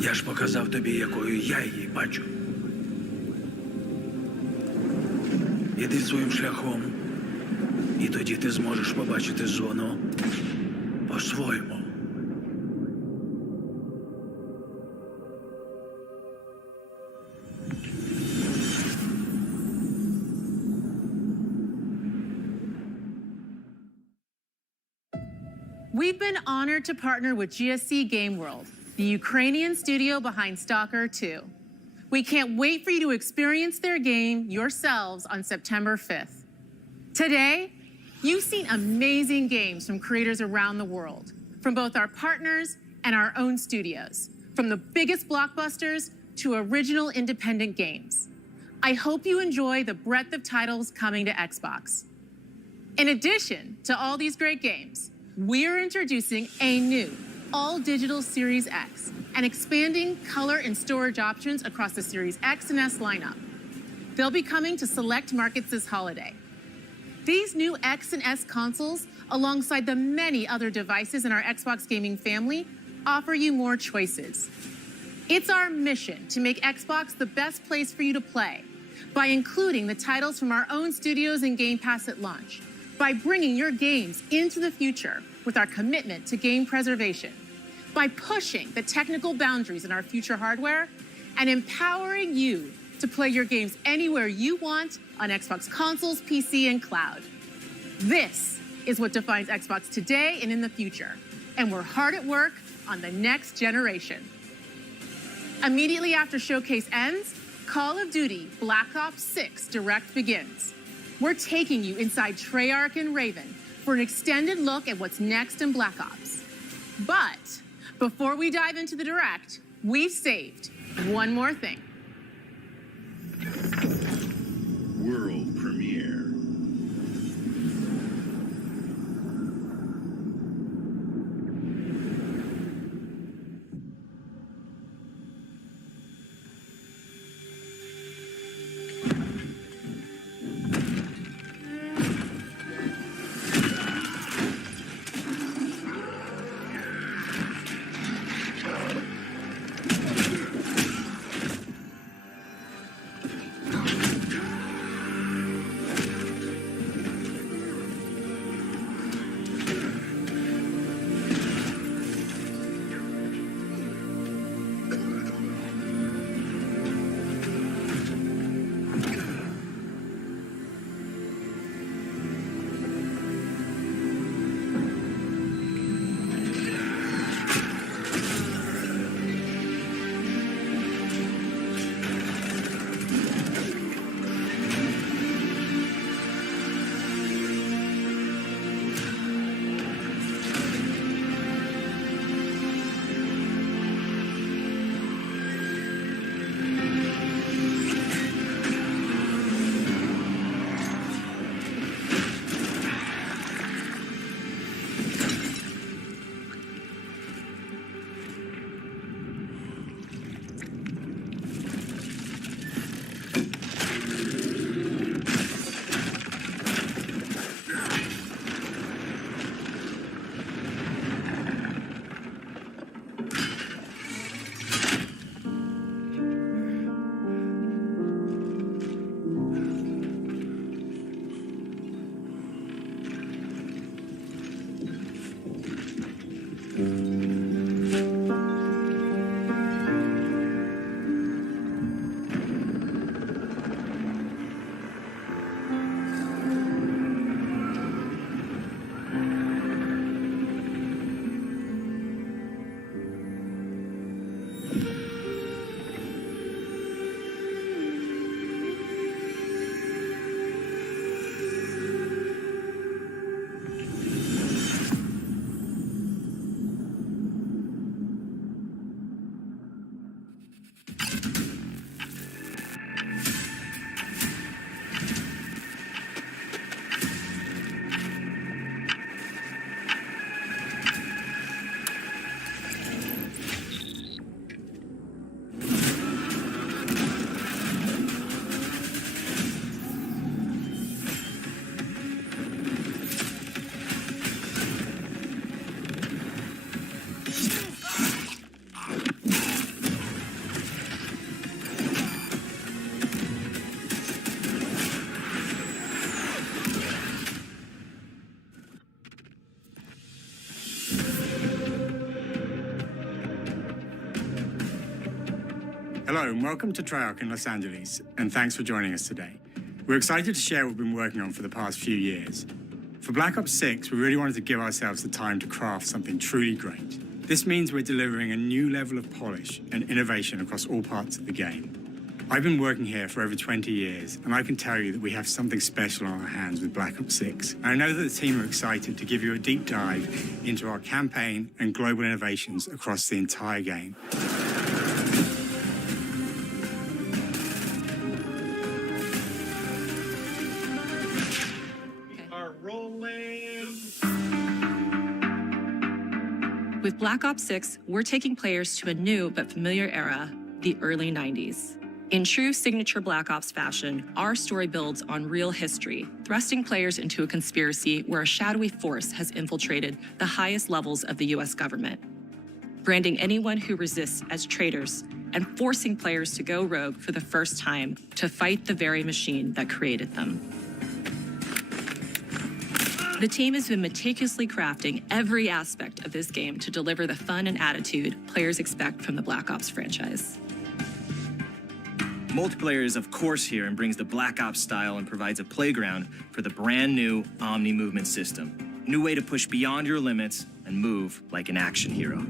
Я ж показав тобі, якою я її бачу. Іди своїм шляхом, і тоді ти зможеш побачити зону по-своєму. We've been honored to partner with GSC Game World, the Ukrainian studio behind Stalker 2. We can't wait for you to experience their game yourselves on September 5th. Today, you've seen amazing games from creators around the world, from both our partners and our own studios, from the biggest blockbusters to original independent games. I hope you enjoy the breadth of titles coming to Xbox. In addition to all these great games, we're introducing a new all-digital Series X and expanding color and storage options across the Series X and S lineup. They'll be coming to select markets this holiday. These new X and S consoles, alongside the many other devices in our Xbox gaming family, offer you more choices. It's our mission to make Xbox the best place for you to play by including the titles from our own studios in Game Pass at launch, by bringing your games into the future with our commitment to game preservation, by pushing the technical boundaries in our future hardware, and empowering you to play your games anywhere you want on Xbox consoles, PC, and cloud. This is what defines Xbox today and in the future, and we're hard at work on the next generation. Immediately after Showcase ends, Call of Duty Black Ops 6 Direct begins. We're taking you inside Treyarch and Raven for an extended look at what's next in Black Ops. But before we dive into the Direct, we've saved one more thing. World premiere. Hello and welcome to Treyarch in Los Angeles, and thanks for joining us today. We're excited to share what we've been working on for the past few years. For Black Ops 6, we really wanted to give ourselves the time to craft something truly great. This means we're delivering a new level of polish and innovation across all parts of the game. I've been working here for over 20 years, and I can tell you that we have something special on our hands with Black Ops 6. And I know that the team are excited to give you a deep dive into our campaign and global innovations across the entire game. With Black Ops 6, we're taking players to a new but familiar era, the early 90s. In true signature Black Ops fashion, our story builds on real history, thrusting players into a conspiracy where a shadowy force has infiltrated the highest levels of the US government, branding anyone who resists as traitors and forcing players to go rogue for the first time to fight the very machine that created them. The team has been meticulously crafting every aspect of this game to deliver the fun and attitude players expect from the Black Ops franchise. Multiplayer is of course here and brings the Black Ops style and provides a playground for the brand new Omni movement system. New way to push beyond your limits and move like an action hero.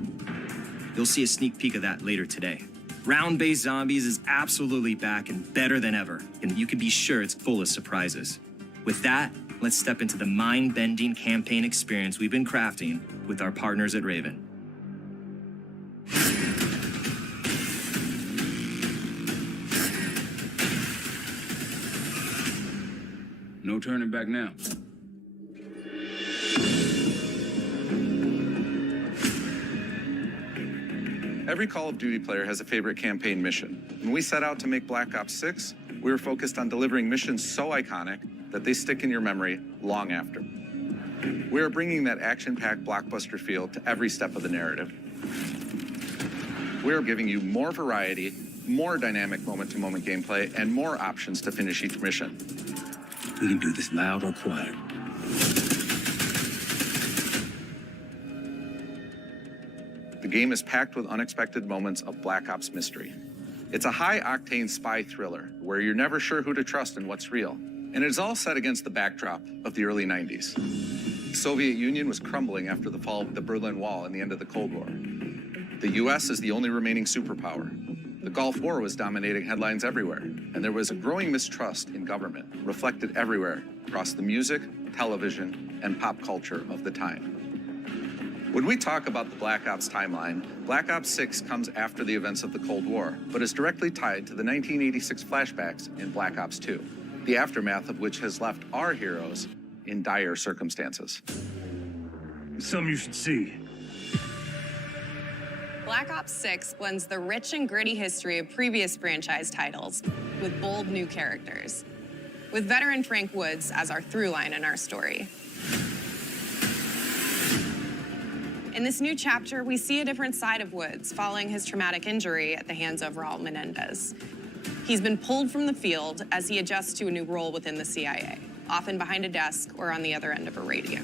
You'll see a sneak peek of that later today. Round-based zombies is absolutely back and better than ever, and you can be sure it's full of surprises. With that, let's step into the mind-bending campaign experience we've been crafting with our partners at Raven. No turning back now. Every Call of Duty player has a favorite campaign mission. When we set out to make Black Ops 6, we were focused on delivering missions so iconic that they stick in your memory long after. We are bringing that action-packed blockbuster feel to every step of the narrative. We are giving you more variety, more dynamic moment-to-moment gameplay, and more options to finish each mission. We can do this loud or quiet. The game is packed with unexpected moments of Black Ops mystery. It's a high-octane spy thriller where you're never sure who to trust and what's real. And it's all set against the backdrop of the early 90s. The Soviet Union was crumbling after the fall of the Berlin Wall and the end of the Cold War. The US is the only remaining superpower. The Gulf War was dominating headlines everywhere, and there was a growing mistrust in government, reflected everywhere across the music, television, and pop culture of the time. When we talk about the Black Ops timeline, Black Ops 6 comes after the events of the Cold War, but is directly tied to the 1986 flashbacks in Black Ops 2, the aftermath of which has left our heroes in dire circumstances. Something you should see. Black Ops 6 blends the rich and gritty history of previous franchise titles with bold new characters, with veteran Frank Woods as our through line in our story. In this new chapter, we see a different side of Woods following his traumatic injury at the hands of Raul Menendez. He's been pulled from the field as he adjusts to a new role within the CIA, often behind a desk or on the other end of a radio.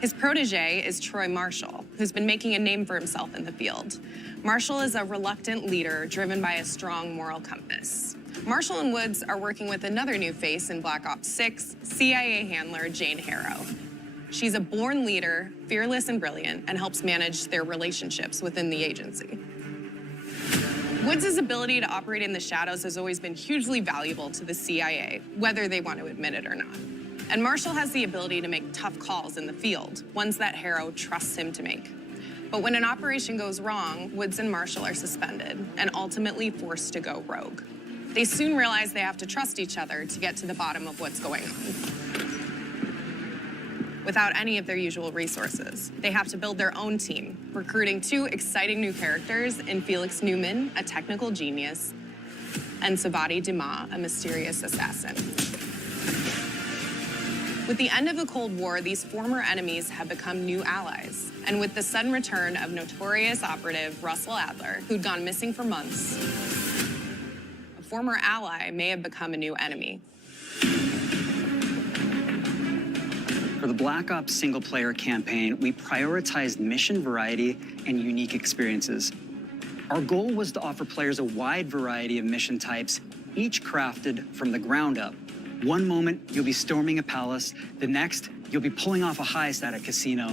His protege is Troy Marshall, who's been making a name for himself in the field. Marshall is a reluctant leader driven by a strong moral compass. Marshall and Woods are working with another new face in Black Ops 6, CIA handler Jane Harrow. She's a born leader, fearless and brilliant, and helps manage their relationships within the agency. Woods' ability to operate in the shadows has always been hugely valuable to the CIA, whether they want to admit it or not. And Marshall has the ability to make tough calls in the field, ones that Harrow trusts him to make. But when an operation goes wrong, Woods and Marshall are suspended and ultimately forced to go rogue. They soon realize they have to trust each other to get to the bottom of what's going on. Without any of their usual resources, they have to build their own team, recruiting two exciting new characters in Felix Newman, a technical genius, and Savati Dumas, a mysterious assassin. With the end of the Cold War, these former enemies have become new allies. And with the sudden return of notorious operative Russell Adler, who'd gone missing for months, a former ally may have become a new enemy. For the Black Ops single-player campaign, we prioritized mission variety and unique experiences. Our goal was to offer players a wide variety of mission types, each crafted from the ground up. One moment, you'll be storming a palace. The next, you'll be pulling off a heist at a casino.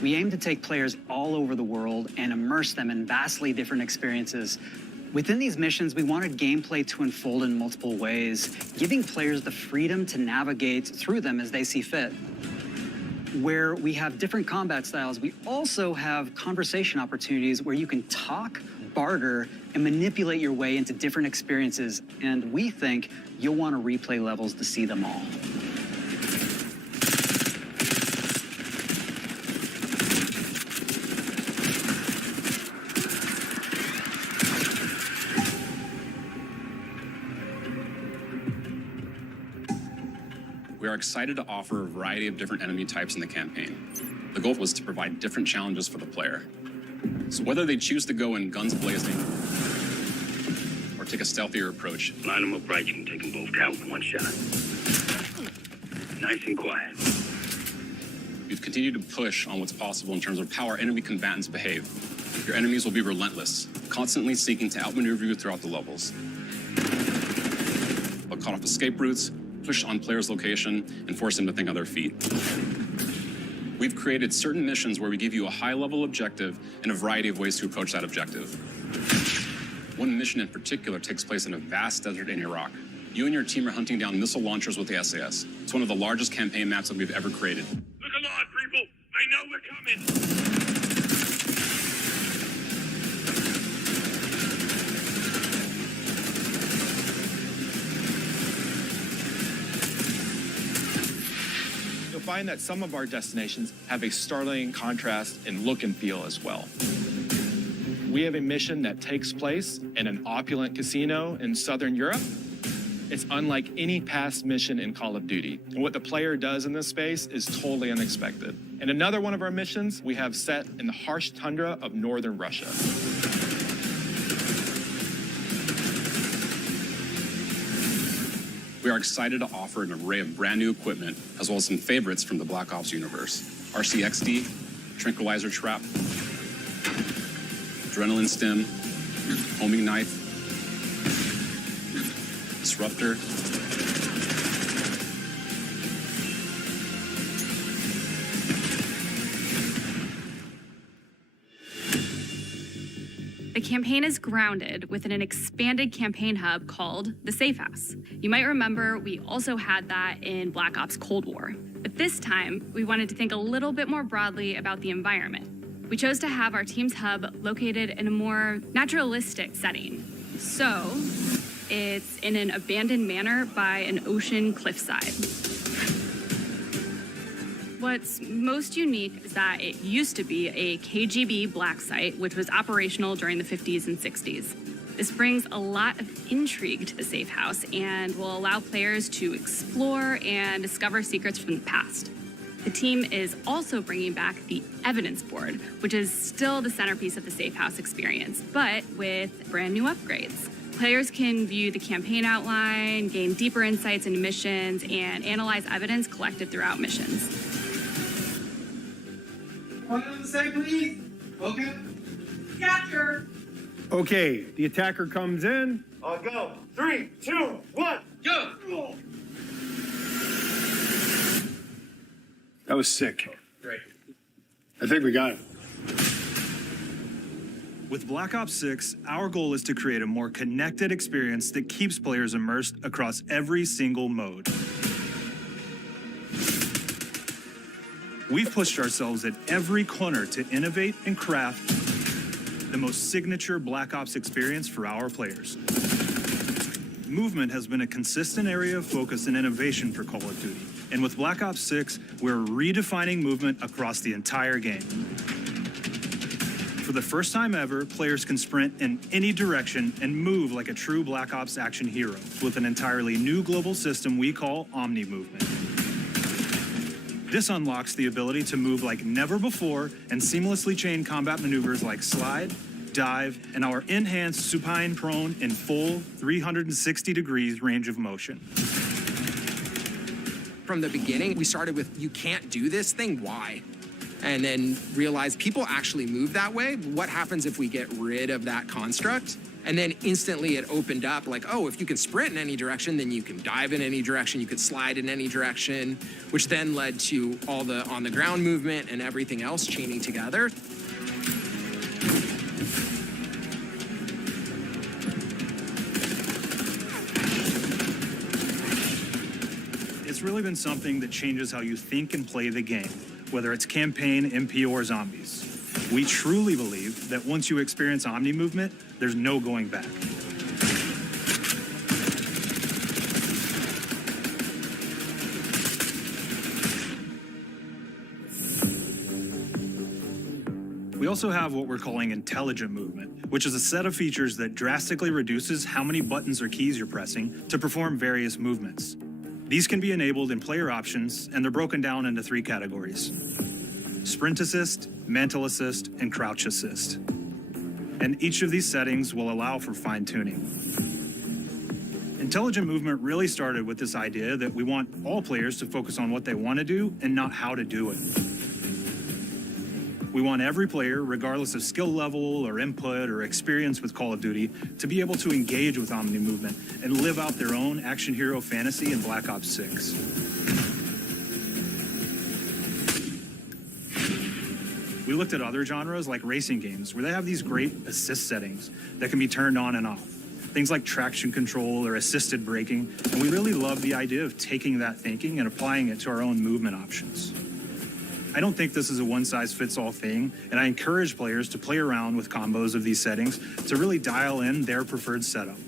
We aim to take players all over the world and immerse them in vastly different experiences. Within these missions, we wanted gameplay to unfold in multiple ways, giving players the freedom to navigate through them as they see fit. Where we have different combat styles, we also have conversation opportunities where you can talk, barter, and manipulate your way into different experiences. And we think you'll want to replay levels to see them all. we are excited to offer a variety of different enemy types in the campaign. The goal was to provide different challenges for the player. So whether they choose to go in guns blazing or take a stealthier approach. Line them up right, you can take them both down with one shot. Nice and quiet. We've continued to push on what's possible in terms of how our enemy combatants behave. Your enemies will be relentless, constantly seeking to outmaneuver you throughout the levels. They'll cut off escape routes, push on players' location, and force them to think on their feet. We've created certain missions where we give you a high-level objective and a variety of ways to approach that objective. One mission in particular takes place in a vast desert in Iraq. You and your team are hunting down missile launchers with the SAS. It's one of the largest campaign maps that we've ever created. Look alive, people! They know we're coming! You'll find that some of our destinations have a startling contrast in look and feel as well. We have a mission that takes place in an opulent casino in Southern Europe. It's unlike any past mission in Call of Duty. And what the player does in this space is totally unexpected. And another one of our missions we have set in the harsh tundra of northern Russia. We are excited to offer an array of brand new equipment, as well as some favorites from the Black Ops universe. RCXD, Tranquilizer Trap, Adrenaline Stim, Homing Knife, Disruptor, The campaign is grounded within an expanded campaign hub called the Safe House. You might remember we also had that in Black Ops Cold War. But this time, we wanted to think a little bit more broadly about the environment. We chose to have our team's hub located in a more naturalistic setting. So, it's in an abandoned manor by an ocean cliffside. What's most unique is that it used to be a KGB black site, which was operational during the 50s and 60s. This brings a lot of intrigue to the Safe House and will allow players to explore and discover secrets from the past. The team is also bringing back the evidence board, which is still the centerpiece of the Safe House experience, but with brand new upgrades. Players can view the campaign outline, gain deeper insights into missions, and analyze evidence collected throughout missions. One on the side, please. Okay. Capture! Okay, the attacker comes in. I'll go. 3, 2, 1, go! That was sick. Great. I think we got it. With Black Ops 6, our goal is to create a more connected experience that keeps players immersed across every single mode. We've pushed ourselves at every corner to innovate and craft the most signature Black Ops experience for our players. Movement has been a consistent area of focus and innovation for Call of Duty. And with Black Ops 6, we're redefining movement across the entire game. For the first time ever, players can sprint in any direction and move like a true Black Ops action hero with an entirely new global system we call Omni Movement. This unlocks the ability to move like never before and seamlessly chain combat maneuvers like slide, dive, and our enhanced supine prone in full 360 degrees range of motion. From the beginning, we started with, you can't do this thing, why? And then realized people actually move that way. What happens if we get rid of that construct? And then instantly it opened up like, oh, if you can sprint in any direction, then you can dive in any direction, you could slide in any direction, which then led to all the on-the-ground movement and everything else chaining together. It's really been something that changes how you think and play the game, whether it's campaign, MP, or zombies. We truly believe that once you experience Omni Movement, there's no going back. We also have what we're calling intelligent movement, which is a set of features that drastically reduces how many buttons or keys you're pressing to perform various movements. These can be enabled in player options, and they're broken down into 3 categories: sprint assist, mantle assist, and crouch assist. And each of these settings will allow for fine-tuning. Intelligent movement really started with this idea that we want all players to focus on what they want to do and not how to do it. We want every player, regardless of skill level or input or experience with Call of Duty, to be able to engage with Omni movement and live out their own action hero fantasy in Black Ops 6. We looked at other genres like racing games, where they have these great assist settings that can be turned on and off. Things like traction control or assisted braking, and we really love the idea of taking that thinking and applying it to our own movement options. I don't think this is a one-size-fits-all thing, and I encourage players to play around with combos of these settings to really dial in their preferred setup.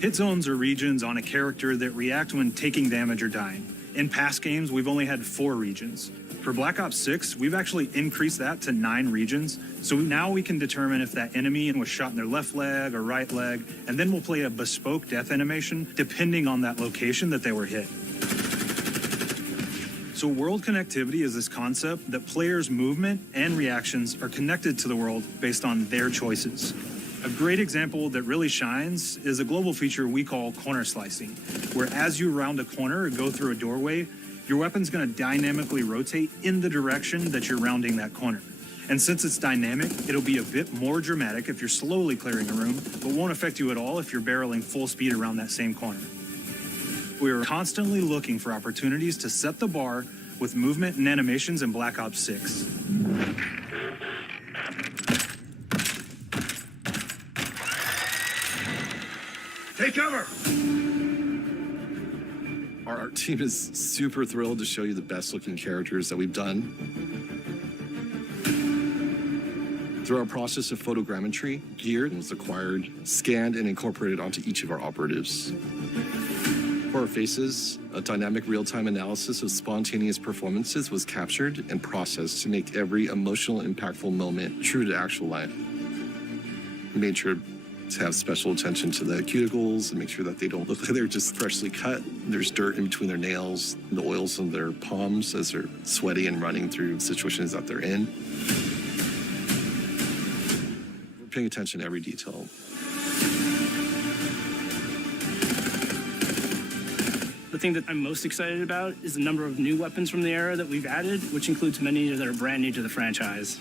Hit zones are regions on a character that react when taking damage or dying. In past games, we've only had 4 regions. For Black Ops 6, we've actually increased that to 9 regions, so now we can determine if that enemy was shot in their left leg or right leg, and then we'll play a bespoke death animation depending on that location that they were hit. So world connectivity is this concept that players' movement and reactions are connected to the world based on their choices. A great example that really shines is a global feature we call corner slicing, where as you round a corner or go through a doorway, your weapon's going to dynamically rotate in the direction that you're rounding that corner. And since it's dynamic, it'll be a bit more dramatic if you're slowly clearing a room, but won't affect you at all if you're barreling full speed around that same corner. We are constantly looking for opportunities to set the bar with movement and animations in Black Ops 6. Take cover! Our art team is super thrilled to show you the best looking characters that we've done. Through our process of photogrammetry, gear was acquired, scanned, and incorporated onto each of our operatives. For our faces, a dynamic real-time analysis of spontaneous performances was captured and processed to make every emotional, impactful moment true to actual life. We made sure to have special attention to the cuticles and make sure that they don't look like they're just freshly cut. There's dirt in between their nails, the oils on their palms as they're sweaty and running through situations that they're in. We're paying attention to every detail. The thing that I'm most excited about is the number of new weapons from the era that we've added, which includes many that are brand new to the franchise.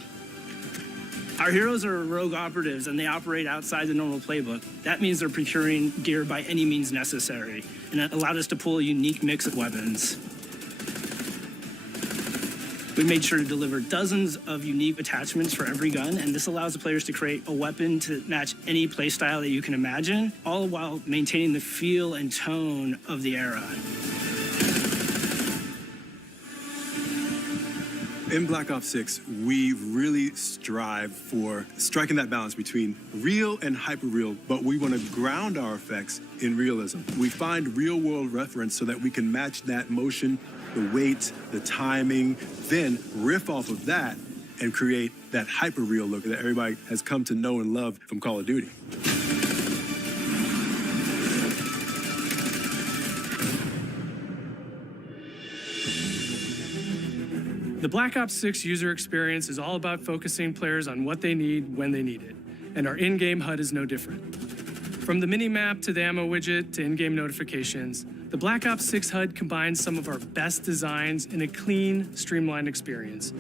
Our heroes are rogue operatives, and they operate outside the normal playbook. That means they're procuring gear by any means necessary, and it allowed us to pull a unique mix of weapons. We made sure to deliver dozens of unique attachments for every gun, and this allows the players to create a weapon to match any playstyle that you can imagine, all while maintaining the feel and tone of the era. In Black Ops 6, we really strive for striking that balance between real and hyper-real, but we want to ground our effects in realism. We find real-world reference so that we can match that motion, the weight, the timing, then riff off of that and create that hyper-real look that everybody has come to know and love from Call of Duty. The Black Ops 6 user experience is all about focusing players on what they need when they need it, and our in-game HUD is no different. From the mini-map to the ammo widget to in-game notifications, the Black Ops 6 HUD combines some of our best designs in a clean, streamlined experience.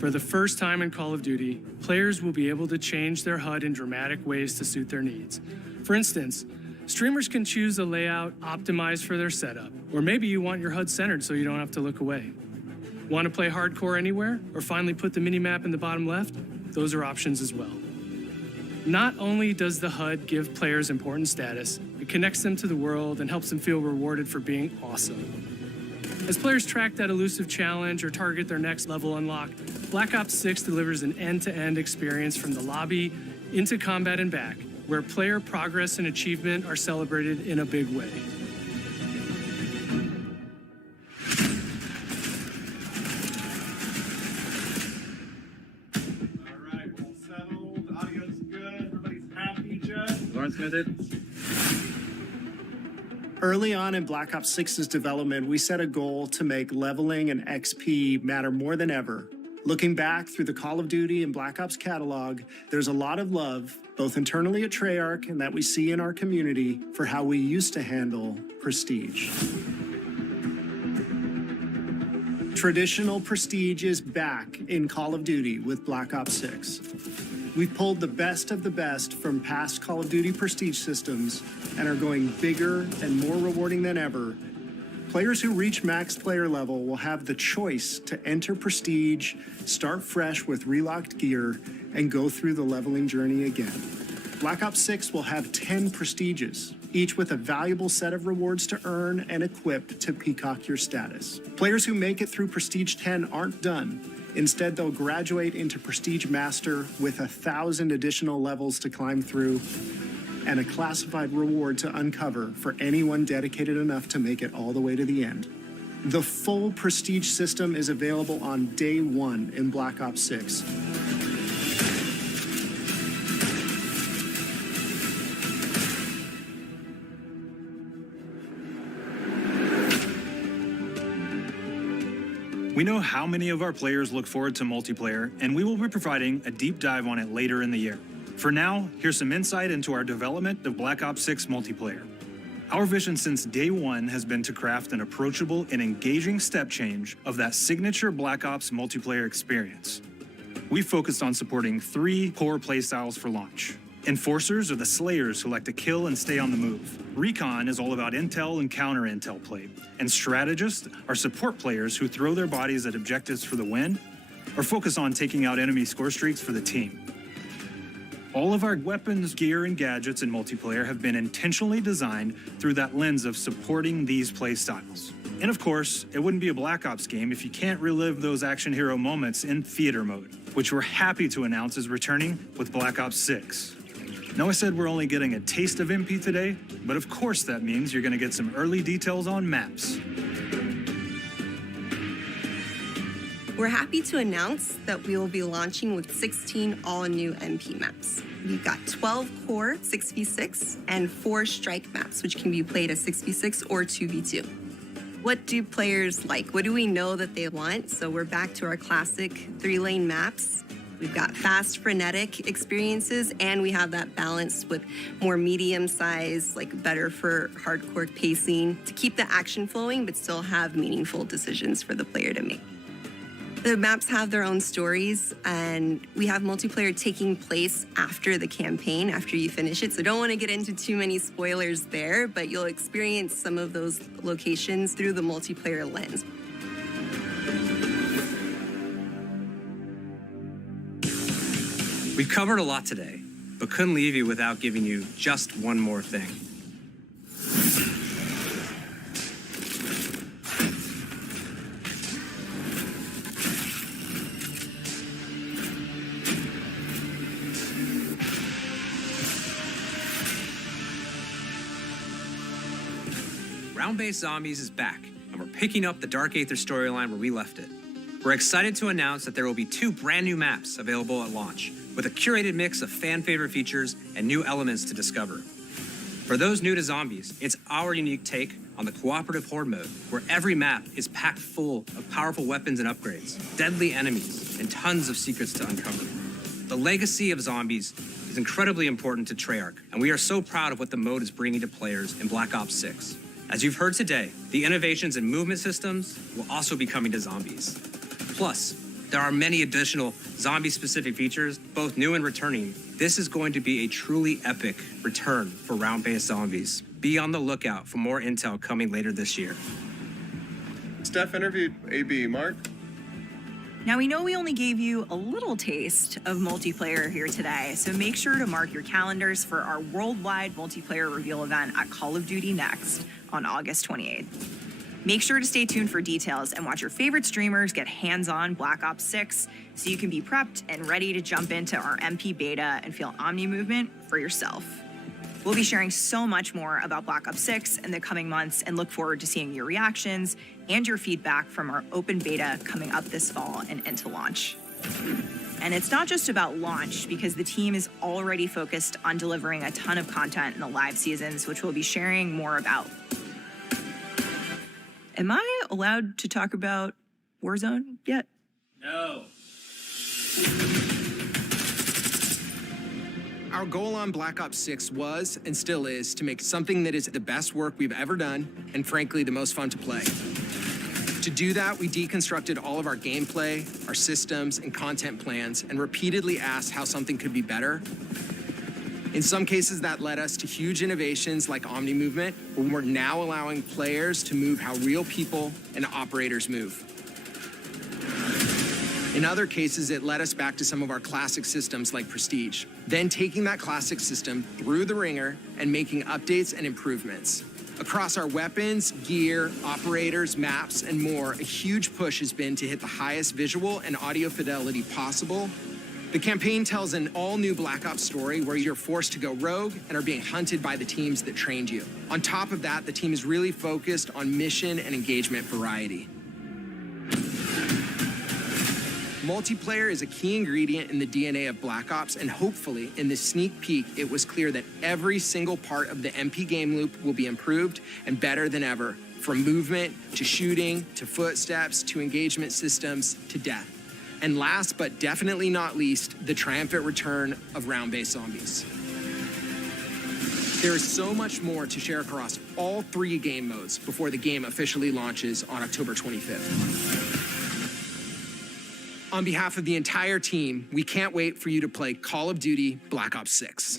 For the first time in Call of Duty, players will be able to change their HUD in dramatic ways to suit their needs. For instance, streamers can choose a layout optimized for their setup, or maybe you want your HUD centered so you don't have to look away. Want to play hardcore anywhere, or finally put the mini-map in the bottom left? Those are options as well. Not only does the HUD give players important status, it connects them to the world and helps them feel rewarded for being awesome. As players track that elusive challenge or target their next level unlock, Black Ops 6 delivers an end-to-end experience from the lobby into combat and back, where player progress and achievement are celebrated in a big way. Smith it. Early on in Black Ops 6's development, we set a goal to make leveling and XP matter more than ever. Looking back through the Call of Duty and Black Ops catalog, there's a lot of love, both internally at Treyarch and that we see in our community, for how we used to handle prestige. Traditional prestige is back in Call of Duty with Black Ops 6. We've pulled the best of the best from past Call of Duty prestige systems and are going bigger and more rewarding than ever. Players who reach max player level will have the choice to enter prestige, start fresh with relocked gear, and go through the leveling journey again. Black Ops 6 will have 10 prestiges, each with a valuable set of rewards to earn and equip to peacock your status. Players who make it through Prestige 10 aren't done. Instead, they'll graduate into Prestige Master with 1,000 additional levels to climb through and a classified reward to uncover for anyone dedicated enough to make it all the way to the end. The full Prestige system is available on day one in Black Ops 6. We know how many of our players look forward to multiplayer, and we will be providing a deep dive on it later in the year. For now, here's some insight into our development of Black Ops 6 multiplayer. Our vision since day one has been to craft an approachable and engaging step change of that signature Black Ops multiplayer experience. We focused on supporting 3 core playstyles for launch. Enforcers are the slayers who like to kill and stay on the move. Recon is all about intel and counter-intel play. And strategists are support players who throw their bodies at objectives for the win or focus on taking out enemy score streaks for the team. All of our weapons, gear, and gadgets in multiplayer have been intentionally designed through that lens of supporting these play styles. And of course, it wouldn't be a Black Ops game if you can't relive those action hero moments in theater mode, which we're happy to announce is returning with Black Ops 6. Now, I said we're only getting a taste of MP today, but of course that means you're going to get some early details on maps. We're happy to announce that we will be launching with 16 all-new MP maps. We've got 12 core 6v6 and 4 strike maps, which can be played as 6v6 or 2v2. What do players like? What do we know that they want? So we're back to our classic 3-lane maps. We've got fast, frenetic experiences, and we have that balance with more medium size, like better for hardcore pacing to keep the action flowing, but still have meaningful decisions for the player to make. The maps have their own stories, and we have multiplayer taking place after the campaign, after you finish it. So don't want to get into too many spoilers there, but you'll experience some of those locations through the multiplayer lens. We've covered a lot today, but couldn't leave you without giving you just one more thing. Round-based Zombies is back, and we're picking up the Dark Aether storyline where we left it. We're excited to announce that there will be 2 brand new maps available at launch, with a curated mix of fan-favorite features and new elements to discover. For those new to Zombies, it's our unique take on the cooperative horde mode, where every map is packed full of powerful weapons and upgrades, deadly enemies, and tons of secrets to uncover. The legacy of Zombies is incredibly important to Treyarch, and we are so proud of what the mode is bringing to players in Black Ops 6. As you've heard today, the innovations in movement systems will also be coming to Zombies. Plus, there are many additional zombie-specific features, both new and returning. This is going to be a truly epic return for round-based Zombies. Be on the lookout for more intel coming later this year. Steph interviewed AB. Mark? Now, we know we only gave you a little taste of multiplayer here today, so make sure to mark your calendars for our worldwide multiplayer reveal event at Call of Duty Next on August 28th. Make sure to stay tuned for details and watch your favorite streamers get hands-on Black Ops 6 so you can be prepped and ready to jump into our MP beta and feel Omni movement for yourself. We'll be sharing so much more about Black Ops 6 in the coming months and look forward to seeing your reactions and your feedback from our open beta coming up this fall and into launch. And it's not just about launch, because the team is already focused on delivering a ton of content in the live seasons, which we'll be sharing more about. Am I allowed to talk about Warzone yet? No. Our goal on Black Ops 6 was, and still is, to make something that is the best work we've ever done, and frankly, the most fun to play. To do that, we deconstructed all of our gameplay, our systems, and content plans, and repeatedly asked how something could be better. In some cases, that led us to huge innovations like Omni Movement, where we're now allowing players to move how real people and operators move. In other cases, it led us back to some of our classic systems like Prestige, then taking that classic system through the ringer and making updates and improvements. Across our weapons, gear, operators, maps, and more, a huge push has been to hit the highest visual and audio fidelity possible. The campaign tells an all-new Black Ops story where you're forced to go rogue and are being hunted by the teams that trained you. On top of that, the team is really focused on mission and engagement variety. Multiplayer is a key ingredient in the DNA of Black Ops, and hopefully, in this sneak peek, it was clear that every single part of the MP game loop will be improved and better than ever, from movement, to shooting, to footsteps, to engagement systems, to death. And last but definitely not least, the triumphant return of round-based zombies. There is so much more to share across all 3 game modes before the game officially launches on October 25th. On behalf of the entire team, we can't wait for you to play Call of Duty Black Ops 6.